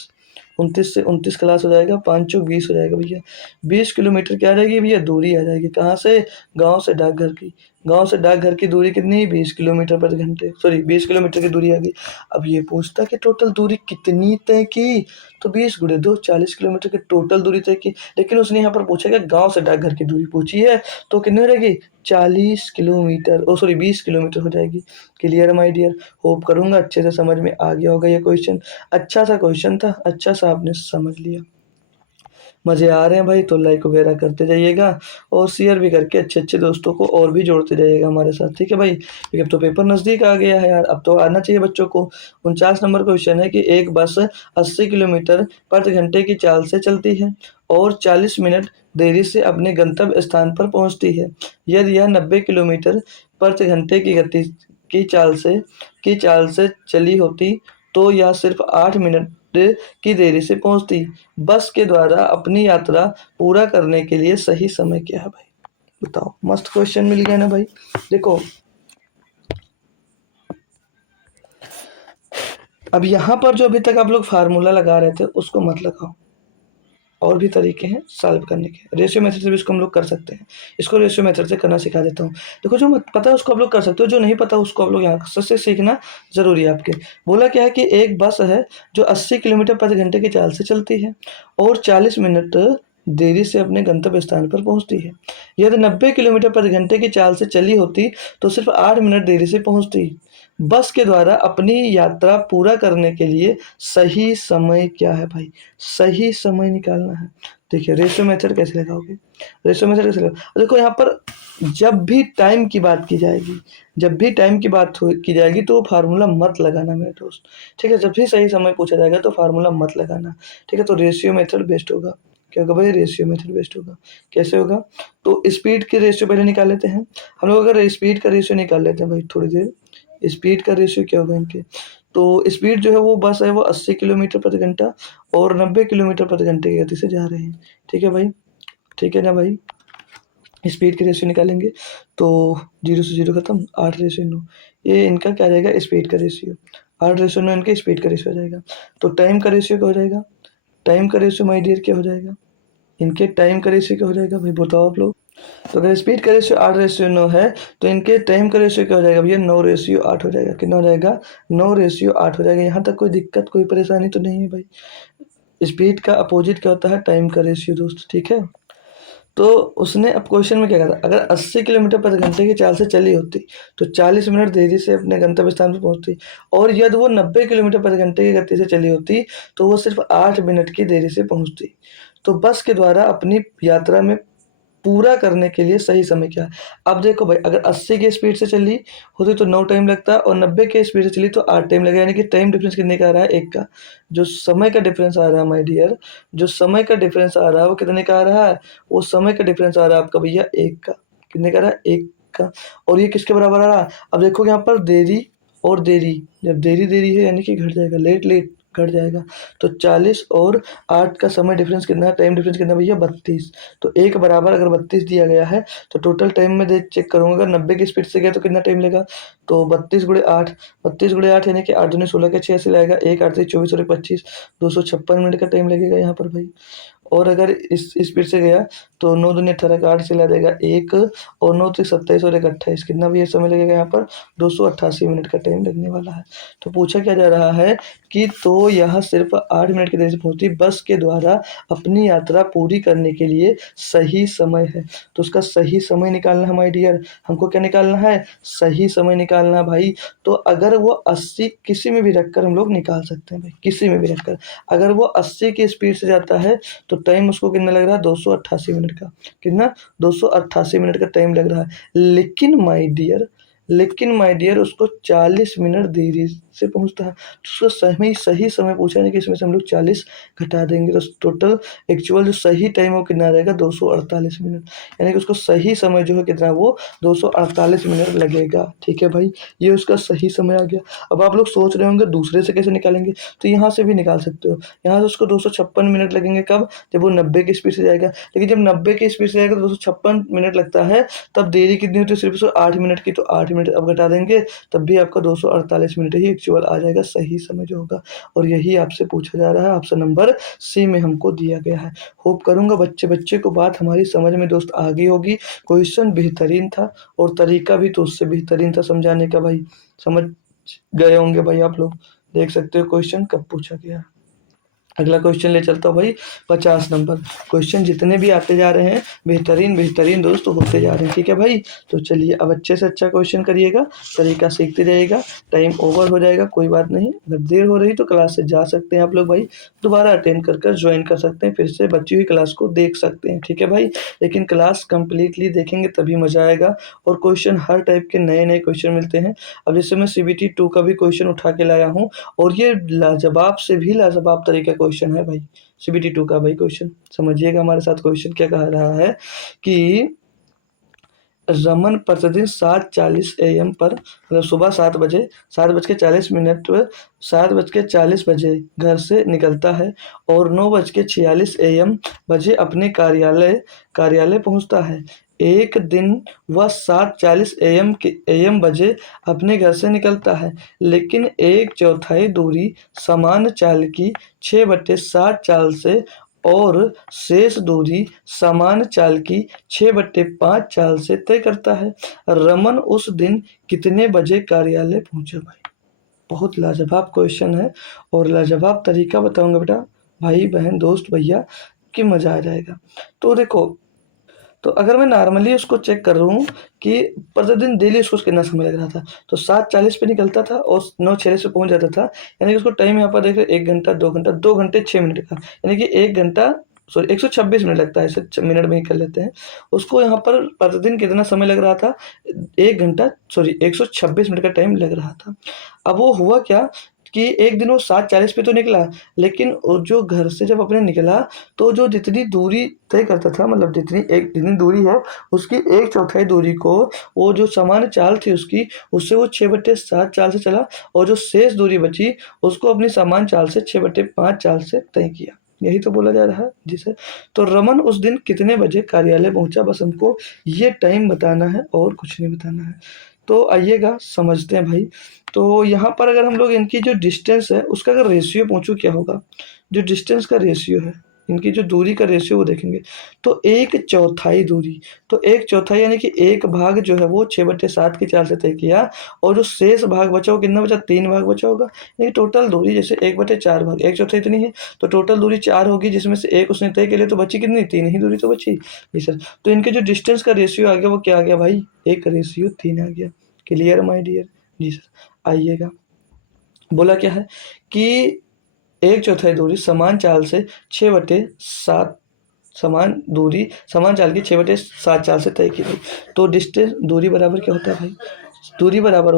29 से 29 क्लास हो जाएगा, 5 चौक 20 हो जाएगा भैया। 20 किलोमीटर क्या आ जाएगी भैया दूरी आ जाएगी, कहाँ से? गाँव से डाकघर की। गाँव से डाकघर की दूरी कितनी? 20 किलोमीटर प्रति घंटे, सॉरी 20 किलोमीटर की दूरी आ गई। अब ये पूछता कि टोटल दूरी कितनी तय की, तो 20 गुणे 2 40 किलोमीटर की टोटल दूरी तय की, लेकिन उसने यहाँ पर पूछा कि गाँव से डाकघर की दूरी पूछी है, तो कितनी हो जाएगी 40 किलोमीटर, ओ सॉरी 20 किलोमीटर हो जाएगी। क्लियर माय डियर, होप करूँगा अच्छे से समझ में आ गया होगा ये क्वेश्चन। अच्छा सा क्वेश्चन था, अच्छा सा आपने समझ लिया। मज़े आ रहे हैं भाई तो लाइक वगैरह करते जाइएगा और शेयर भी करके अच्छे अच्छे दोस्तों को और भी जोड़ते जाइएगा हमारे साथ, ठीक है भाई, क्योंकि अब तो पेपर नज़दीक आ गया है यार, अब तो आना चाहिए बच्चों को। 49 नंबर क्वेश्चन है कि एक बस 80 किलोमीटर प्रति घंटे की चाल से चलती है और 40 मिनट देरी से अपने गंतव्य स्थान पर पहुंचती है, यदि यह 90 किलोमीटर प्रति घंटे की गति की चाल से चली होती तो यह सिर्फ 8 मिनट की देरी से पहुंचती। बस के द्वारा अपनी यात्रा पूरा करने के लिए सही समय क्या है भाई, बताओ। मस्त क्वेश्चन मिल गया ना भाई। देखो अब यहाँ पर जो अभी तक आप लोग फार्मूला लगा रहे थे उसको मत लगाओ, और भी तरीके हैं सॉल्व करने के। रेशियो मेथड से भी इसको हम लोग कर सकते हैं, इसको रेशियो मेथड से करना सिखा देता हूँ। देखो जो पता है उसको आप लोग कर सकते हो, जो नहीं पता उसको आप लोग यहाँ से सीखना जरूरी है आपके। बोला क्या है कि एक बस है जो 80 किलोमीटर प्रति घंटे की चाल से चलती है और 40 मिनट देरी से अपने गंतव्य स्थान पर पहुंचती है, यदि 90 किलोमीटर प्रति घंटे की चाल से चली होती तो सिर्फ 8 मिनट देरी से पहुंचती। बस के द्वारा अपनी यात्रा पूरा करने के लिए सही समय क्या है भाई, सही समय निकालना है। देखिए रेशियो मेथड कैसे लगाओगे, रेशियो मेथड कैसे लगाओगे, देखो यहाँ पर जब भी टाइम की बात की जाएगी, जब भी टाइम की बात की जाएगी तो फार्मूला मत लगाना मेरे दोस्त, ठीक है। जब भी सही समय पूछा जाएगा तो फार्मूला मत लगाना, ठीक है। तो रेशियो मेथड बेस्ट होगा, क्या होगा भाई, रेशियो मेथड बेस्ट होगा। कैसे होगा, तो स्पीड के रेशियो पहले निकाल लेते हैं हम लोग। अगर स्पीड का रेशियो निकाल लेते हैं भाई थोड़ी देर, स्पीड का रेशियो क्या होगा इनके, तो स्पीड जो है वो बस है वो 80 किलोमीटर प्रति घंटा और 90 किलोमीटर प्रति घंटे की गति से जा रहे हैं, ठीक है भाई, ठीक है ना भाई। स्पीड की रेशियो निकालेंगे तो 0 से 0 खत्म, 8:9, ये इनका क्या रहेगा स्पीड का रेशियो, 8:9 इनके स्पीड का रेशियो हो जाएगा। तो टाइम का रेशियो क्या हो जाएगा, टाइम का रेशियो माय डियर क्या हो जाएगा, इनके टाइम का रेशियो क्या हो जाएगा भाई बताओ आप लोग। तो अगर स्पीड का रेशियो 8:9 है तो इनके टाइम का रेशियो क्या हो जाएगा भैया, 9:8 हो जाएगा। कितना हो जाएगा, 9:8 हो जाएगा। यहाँ तक कोई दिक्कत कोई परेशानी तो नहीं है भाई। स्पीड का अपोजिट क्या होता है, टाइम का रेशियो दोस्त, ठीक है। तो उसने अब क्वेश्चन में क्या कहा था, अगर 80 किलोमीटर प्रति घंटे की चाल से चली होती तो 40 मिनट देरी से अपने गंतव्य स्थान पर पहुंचती, और यदि वो 90 किलोमीटर प्रति घंटे की गति से चली होती तो वो सिर्फ 8 मिनट की देरी से पहुंचती। तो बस के द्वारा अपनी यात्रा में पूरा करने के लिए सही समय क्या है। अब देखो भाई अगर 80 की स्पीड से चली होती तो 9 टाइम लगता, और 90 की स्पीड से चली तो 8 टाइम लगेगा, यानी कि टाइम डिफरेंस कितने का आ रहा है, 1 का। जो समय का डिफरेंस आ रहा है माय डियर, जो समय का डिफरेंस आ रहा है वो कितने का आ रहा है, वो समय का डिफरेंस आ रहा है आपका भैया 1 का। कितने का रहा, 1 का। और ये किसके बराबर आ रहा, अब देखो यहाँ पर देरी और देरी, जब देरी देरी है यानी कि घट जाएगा, लेट लेट घट जाएगा। तो 40 और 8 का समय डिफरेंस कितना है, टाइम डिफरेंस कितना भैया, 32। तो 1 बराबर अगर 32 दिया गया है तो टोटल टाइम में देख चेक करूँगा, अगर 90 की स्पीड से गया तो कितना टाइम लेगा, तो 32 गुणे 8 यानी कि 8 दूनी 16 का 6 से लाएगा, 1 8 से 24 और 25, 256 मिनट का टाइम लगेगा यहाँ पर भाई। और अगर इस स्पीड से गया तो 9 दूनी 18 का 8 से ला देगा 1, और 9 से 27 और 1 28, कितना भी ये समय लगेगा यहाँ पर, 288 मिनट का टाइम लगने वाला है। तो पूछा क्या जा रहा है कि तो यह सिर्फ 8 मिनट की देरी से पहुंची, बस के द्वारा अपनी यात्रा पूरी करने के लिए सही समय है। तो उसका सही समय निकालना है माय डियर, हमको क्या निकालना है, सही समय निकालना है भाई। तो अगर वो 80 किसी में भी रखकर हम लोग निकाल सकते हैं भाई, किसी में भी रखकर। अगर वो 80 की स्पीड से जाता है तो टाइम उसको कितना लग रहा है, 288 मिनट का, कितना, 288 मिनट का टाइम लग रहा है। लेकिन माय डियर उसको 40 मिनट देरी से पहुंचता है, तो उसका सही समय पूछा है कि इसमें से हम लोग 40 घटा देंगे, तो टोटल एक्चुअल जो सही टाइम वो कितना रहेगा, 248 मिनट। यानी कि उसको सही समय जो है कितना, वो 248 मिनट लगेगा। ठीक है भाई, ये उसका सही समय आ गया। अब आप लोग सोच रहे होंगे दूसरे से कैसे निकालेंगे, तो यहाँ से भी निकाल सकते हो। यहाँ से उसको 256 मिनट लगेंगे, कब, जब वो 90 की स्पीड से जाएगा। लेकिन जब 90 की स्पीड से जाएगा तो 256 मिनट लगता है, तब देरी कितनी होती है, सिर्फ 8 मिनट की, तो 8 मिनट अब घटा देंगे, तब भी आपका 248 मिनट ही एक्चुअल आ जाएगा, सही समय जो होगा। और यही आपसे पूछा जा रहा है, ऑप्शन नंबर सी में हमको दिया गया है। होप करूंगा बच्चे बच्चे को बात हमारी समझ में दोस्त आ गई होगी। क्वेश्चन बेहतरीन था और तरीका भी तो उससे बेहतरीन था समझाने का भाई, समझ गए होंगे भाई आप लोग। देख सकते हो क्वेश्चन कब पूछा गया। अगला क्वेश्चन ले चलता हूँ भाई, 50 नंबर। क्वेश्चन जितने भी आते जा रहे हैं बेहतरीन बेहतरीन दोस्त होते जा रहे हैं, ठीक है भाई। तो चलिए अब अच्छे से अच्छा क्वेश्चन करिएगा, तरीका सीखते जाइएगा। टाइम ओवर हो जाएगा कोई बात नहीं, अगर देर हो रही तो क्लास से जा सकते हैं आप लोग भाई, दोबारा अटेंड कर ज्वाइन कर सकते हैं, फिर से बची हुई क्लास को देख सकते हैं, ठीक है भाई। लेकिन क्लास कंप्लीटली देखेंगे तभी मजा आएगा, और क्वेश्चन हर टाइप के नए नए क्वेश्चन मिलते हैं। अब जैसे मैं CBT 2 का भी क्वेश्चन उठा के लाया हूँ, और ये लाजवाब से भी लाजवाब तरीके क्वेश्चन है भाई, CBT 2 का भाई क्वेश्चन समझिएगा। हमारे साथ क्वेश्चन क्या कह रहा है कि रमन प्रतिदिन 7:40 AM पर, मतलब सुबह 7 बजे, 7:40 पर, 7:40 घर से निकलता है और 9:46 AM बजे अपने कार्यालय पहुंचता है। एक दिन वह 7:40 AM बजे अपने घर से निकलता है, लेकिन 1/4 दूरी समान चाल की 6/7 चाल से और शेष दूरी समान चाल की 6/5 चाल से तय करता है। रमन उस दिन कितने बजे कार्यालय पहुंचा भाई। बहुत लाजवाब क्वेश्चन है और लाजवाब तरीका बताऊंगा बेटा, भाई बहन दोस्त भैया, कि मजा आ जाएगा। तो देखो, तो अगर मैं नॉर्मली उसको चेक कर रहा हूँ कि प्रतिदिन डेली उसको कितना समय लग रहा था, तो 7:40 पे निकलता था और 9:46 पे पहुंच जाता था, यानी कि उसको टाइम यहाँ पर देख रहे 1 घंटा 2 घंटा 2 घंटे 6 मिनट का, यानी कि 1 घंटा सॉरी 126 मिनट लगता है, इसे मिनट में ही कर लेते हैं। उसको यहाँ पर प्रतिदिन कितना समय लग रहा था, 126 मिनट का टाइम लग रहा था। अब वो हुआ क्या कि एक दिन वो 7:40 पे तो निकला, लेकिन वो जो घर से जब अपने निकला तो जो जितनी दूरी तय करता था, मतलब जितनी दूरी है उसकी 1/4 दूरी को, वो जो सामान्य चाल थी उसकी, उससे वो 6/7 चाल से चला, और जो शेष दूरी बची उसको अपनी सामान्य चाल से 6/5 चाल से तय किया। यही तो बोला जा रहा है जिसे। तो रमन उस दिन कितने बजे कार्यालय पहुंचा, बस हमको ये टाइम बताना है और कुछ नहीं बताना है। तो आइएगा समझते हैं भाई। तो यहाँ पर अगर हम लोग इनकी जो डिस्टेंस है उसका अगर रेशियो पूछूं क्या होगा, जो डिस्टेंस का रेशियो है, इनकी जो दूरी का रेशियो वो देखेंगे। तो 1/4 दूरी, तो 1/4 यानी कि एक भाग जो है वो 6/7 की चाल से तय किया, और जो शेष भाग बचा वो कितना बचा, 3 भाग बचा होगा। यानी टोटल दूरी जैसे 1/4 भाग 1/4 इतनी है, तो टोटल दूरी 4 होगी, जिसमें से एक उसने तय के लिए, तो बची कितनी, 3 ही दूरी तो बची। जी सर, तो इनके जो डिस्टेंस का रेशियो आ गया वो क्या आ गया भाई, 1/3 आ गया। Clear my dear. जी सर, आइएगा। बोला क्या है कि 1/4 दूरी समान चाल से 6/7 समान चाल की 6/7 चाल से तय की गई। तो डिस्टेंस दूरी बराबर क्या होता है भाई, दूरी बराबर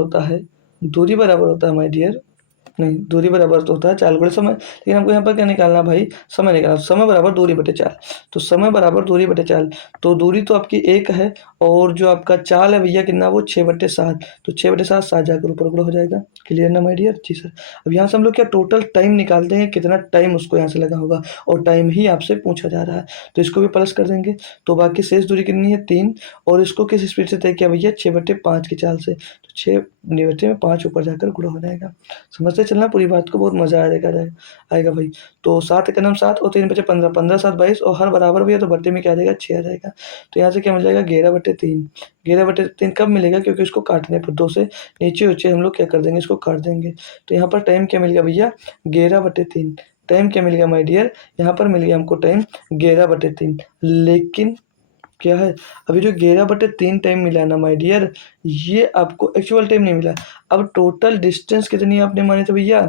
होता है माय डियर नहीं, दूरी बराबर तो होता है चाल गुणे समय, लेकिन हमको यहाँ पर क्या निकालना भाई, समय निकालना। समय बराबर दूरी बटे चाल, तो समय बराबर दूरी बटे चाल, तो दूरी तो आपकी 1 है और जो आपका चाल है भैया कितना, वो 6/7, तो 6/7 7 जाकर ऊपर गुणा हो जाएगा। क्लियर ना माय डियर? जी सर। अब यहाँ से हम लोग क्या टोटल टाइम निकालते हैं, कितना टाइम उसको यहाँ से लगा होगा, और टाइम ही आपसे पूछा जा रहा है, तो इसको भी प्लस कर देंगे। तो बाकी शेष दूरी कितनी है, 3, और इसको किस स्पीड से तय किया भैया, 6/5 की चाल से, तो 6 निबटे में 5 ऊपर जाकर गुणा हो जाएगा। समझते चलना पूरी बात को, बहुत मजा आएगा भाई। तो 7 एक नम 7 और 3 बचे 15, 15 7 22, और हर बराबर भी है तो बट्टे में क्या आ जाएगा, 6 आ जाएगा। तो यहाँ से क्या मिल जाएगा, 11/3। 11/3 कब मिलेगा, क्योंकि इसको काटने पर 2 से नीचे ऊंचे हम लोग क्या कर देंगे, इसको काट देंगे। तो यहाँ पर टाइम क्या मिल गया भैया, 11/3। टाइम क्या मिल गया माय डियर, यहाँ पर मिल गया हमको टाइम 11/3। लेकिन क्या है, अभी जो 11/3 टाइम मिला ना माय डियर, ये आपको एक्चुअल टाइम नहीं मिला। अब टोटल डिस्टेंस कितनी आपने माने थे भैया,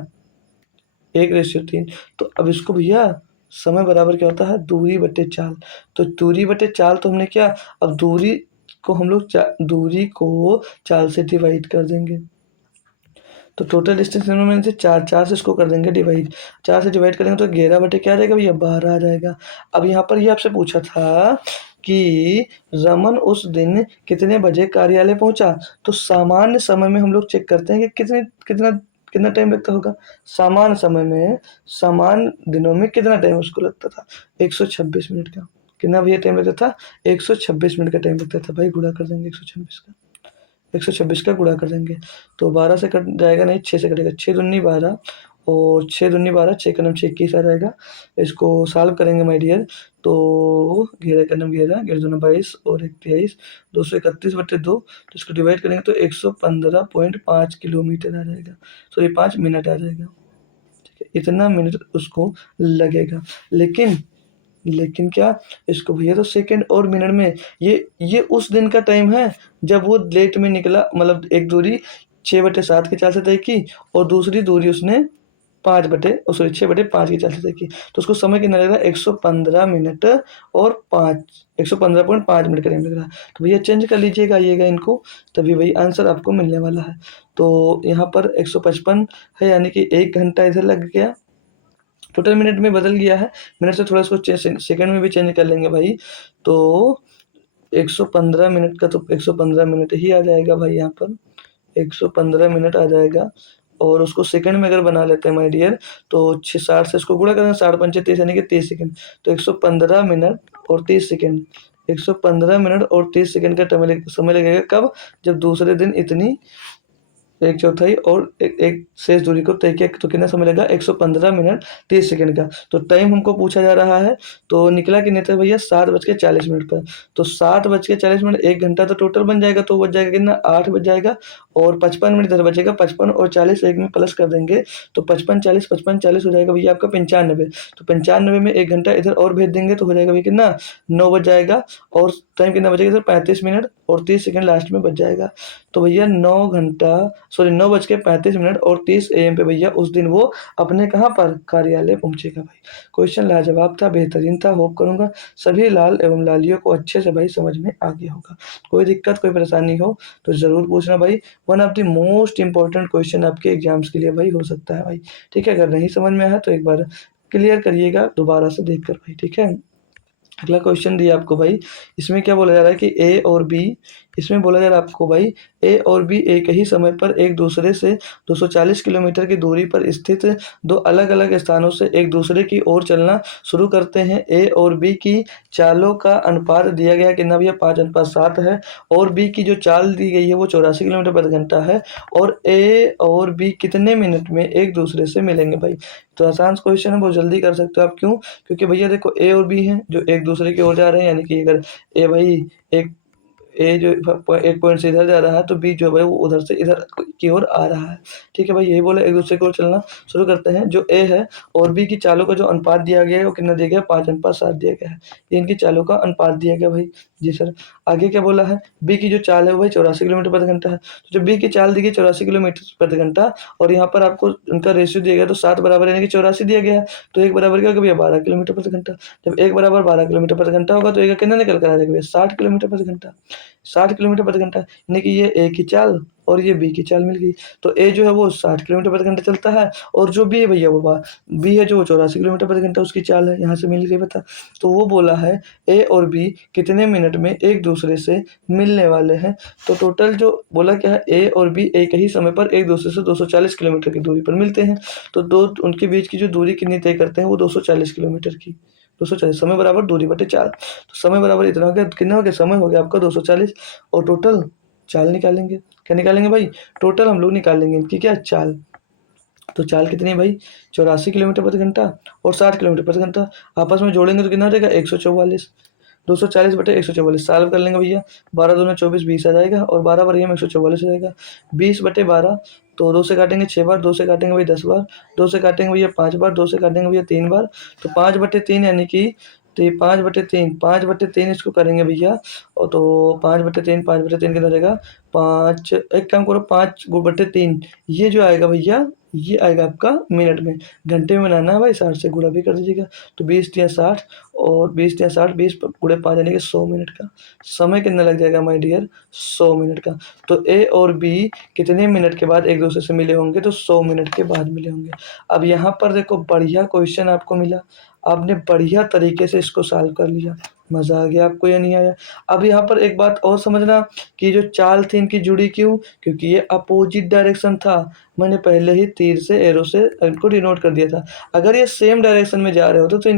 1/3। तो अब इसको भैया समय बराबर क्या होता है, दूरी बटे चाल। तो दूरी बटे चाल तो हमने क्या, अब दूरी को हम लोग दूरी को चाल से डिवाइड कर देंगे। तो टोटल डिस्टेंस में से 4 से इसको कर देंगे डिवाइड, 4 से डिवाइड करेंगे तो 11 बटे क्या आ जाएगा भैया, 12 आ जाएगा। अब यहाँ पर ये आपसे पूछा था कि रमन उस दिन कितने बजे कार्यालय पहुंचा, तो सामान्य समय में हम लोग चेक करते हैं कि कितना कितना टाइम लगता होगा। सामान्य समय में, सामान्य दिनों में कितना टाइम उसको लगता था, 126 मिनट का। कितना भैया टाइम लगता था, 126 मिनट का टाइम लगता था भाई। गुणा कर देंगे 126 का, 126 का गुणा कर देंगे तो 12 से कट जाएगा, नहीं 6 से कटेगा, 6 दूनी 12 और 6 दूनी 12, 6 का नम 6 21 आ जाएगा। इसको सॉल्व करेंगे माय डियर, तो 11 का नम 11, 11 दूना 22 और 1 23, 231/2। तो इसको डिवाइड करेंगे तो 115.5 किलोमीटर आ जाएगा, सॉरी 5 मिनट आ जाएगा। ठीक है, इतना मिनट उसको लगेगा। लेकिन क्या, इसको भैया तो सेकंड और मिनट में, ये उस दिन का टाइम है जब वो लेट में निकला, मतलब एक दूरी 6/7 की चाल से तय की और दूसरी दूरी उसने 6/5 की चाल से तय की, तो उसको समय कितना लग रहा है, 115 मिनट और 115.5 मिनट का टाइम लग रहा है। तो भैया चेंज कर लीजिएगा, आइएगा इनको, तभी वही आंसर आपको मिलने वाला है। तो यहाँ पर 155 है, यानी कि 1 घंटा इधर लग गया। टोटल मिनट में बदल गया है, मिनट से थोड़ा इसको सेकंड में भी चेंज कर लेंगे भाई। तो 115 मिनट का तो 115 मिनट ही आ जाएगा भाई, यहाँ पर 115 मिनट आ जाएगा। और उसको सेकंड में अगर बना लेते हैं माय डियर, तो 60 से इसको गुणा करेंगे, 60×5 = 30 यानी कि 30 सेकंड। तो 115 मिनट और 30 सेकंड, 115 मिनट और 30 सेकंड का समय लगेगा कब, जब दूसरे दिन इतनी एक चौथाई और एक शेष दूरी को तय किया, तो कितना समय लगा, 115 मिनट 30 सेकंड का। तो टाइम हमको पूछा जा रहा है, तो निकला कि नहीं था भैया 7:40 पर। तो 7:40 1 घंटा तो टोटल बन जाएगा, तो बच जाएगा कितना, 8 बच जाएगा। और 55 मिनट इधर बचेगा, 55 और 40 एक में प्लस कर देंगे तो 55 40 हो जाएगा भैया आपका 95। तो 95 में 1 घंटा इधर और भेज देंगे तो हो जाएगा भैया कितना, 9 बज जाएगा। और टाइम कितना बचेगा इधर, 35 मिनट और 30 सेकंड लास्ट में बच जाएगा। तो भैया 9:35 और 30 AM पे भैया उस दिन वो अपने कहाँ पर, कार्यालय पहुंचेगा भाई। क्वेश्चन लाजवाब था, बेहतरीन था। होप करूंगा सभी लाल एवं लालियों को अच्छे से भाई समझ में आ गया होगा। कोई दिक्कत कोई परेशानी हो तो जरूर पूछना भाई। One of the most important question आपके एग्जाम्स के लिए भाई हो सकता है भाई। ठीक है, अगर नहीं समझ में आया तो एक बार क्लियर करिएगा दोबारा से देख कर भाई। ठीक है, अगला क्वेश्चन दिया आपको भाई, इसमें क्या बोला जा रहा है कि ए और बी, इसमें बोला जा रहा है आपको भाई, ए और बी एक ही समय पर एक दूसरे से 240 किलोमीटर की दूरी पर स्थित दो अलग अलग स्थानों से एक दूसरे की ओर चलना शुरू करते हैं। ए और बी की चालों का अनुपात दिया गया कि ना भैया 5:7 है, और बी की जो चाल दी गई है वो 84 किलोमीटर प्रति घंटा है, और ए और बी कितने मिनट में एक दूसरे से मिलेंगे भाई। तो आसान क्वेश्चन है, बहुत जल्दी कर सकते हो आप। क्यों, क्योंकि भैया देखो ए और बी हैं जो एक दूसरे की ओर जा रहे हैं, यानी कि अगर ए भाई एक ए जो एक पॉइंट से इधर जा रहा है तो बी जो है वो उधर से इधर की ओर आ रहा है। ठीक है भाई, यही बोला, एक दूसरे की ओर चलना शुरू करते हैं। जो ए है और बी की चालों का जो अनुपात दिया गया है वो कितना दिया गया है, 5:7 दिया गया है। ये इनकी चालों का अनुपात दिया गया भाई। जी सर, आगे क्या बोला है, बी की जो चाल है वो भाई 84 किलोमीटर प्रति घंटा है। तो जब बी की चाल दी गई 84 किलोमीटर प्रति घंटा, और यहाँ पर आपको उनका रेशियो दिया गया तो 7 बराबर यानी कि 84 दिया गया है, तो एक बराबर क्या होगा भैया, 12 किलोमीटर प्रति घंटा। जब एक बराबर 12 किलोमीटर प्रति घंटा होगा तो एक कितना निकल कर आ जाएगा भैया, 60 किलोमीटर प्रति घंटा। 60 किलोमीटर प्रति घंटा, यानी कि ये ए की चाल और ये बी की चाल मिल गई। तो ए जो है वो 60 किलोमीटर प्रति घंटा चलता है, और जो बी है भैया वो बी है जो 84 किलोमीटर प्रति घंटा उसकी चाल है, यहाँ से मिल गई बता। तो वो बोला है ए और बी कितने मिनट में एक दूसरे से मिलने वाले हैं। तो टोटल जो बोला क्या है, ए और बी एक ही समय पर एक दूसरे से 240 किलोमीटर की दूरी पर मिलते हैं। तो दो उनके बीच की जो दूरी कितनी तय करते हैं वो 240 किलोमीटर की। 240 समय बराबर दूरी बटे 4, तो समय बराबर इतना हो गया, कितना हो गया, समय हो गया आपका 240, और टोटल चाल निकालेंगे। क्या निकालेंगे भाई, टोटल हम लोग निकालेंगे इनकी क्या चाल। तो चाल कितनी है भाई, 84 किलोमीटर प्रति घंटा और 60 किलोमीटर प्रति घंटा, आपस में जोड़ेंगे तो कितना हो जाएगा 144। 240 बटे 144 सॉल्व कर लेंगे भैया, 12 दूना 24 20 आ जाएगा, और 12 बार 144 हो जाएगा। 20 बटे 12, तो 2 से काटेंगे 6 बार, 2 से काटेंगे भैया 10 बार, 2 से काटेंगे भैया 5 बार, 2 से काटेंगे भैया 3 बार, तो 5 बटे 3 यानी कि, तो ये 5 बटे 3, 5 बटे 3 इसको करेंगे भैया, और तो 5 बटे 3, 5 बटे 3 कितना हो जाएगा 5, एक काम करो 5 बटे 3, ये जो आएगा भैया ये आएगा आपका मिनट में। घंटे में बनाना है भाई, 60 से गुणा भी कर दीजिएगा, तो 20 या 60, और 20 या 60, 20 गुणे 5 यानी कि 100 मिनट का समय कितना लग जाएगा माय डियर, 100 मिनट का। तो ए और बी कितने मिनट के बाद एक दूसरे से मिले होंगे, तो 100 मिनट के बाद मिले होंगे। अब यहाँ पर देखो बढ़िया क्वेश्चन आपको मिला, आपने बढ़िया तरीके से इसको सॉल्व कर लिया, मज़ा आ गया आपको या नहीं आया। अब यहाँ पर एक बात और समझना कि जो चाल थी इनकी जुड़ी क्यों, क्योंकि ये अपोजिट डायरेक्शन था। मैंने पहले ही तीर से एरो से इनको डिनोट कर दिया था। अगर ये सेम डायरेक्शन में जा रहे होते तो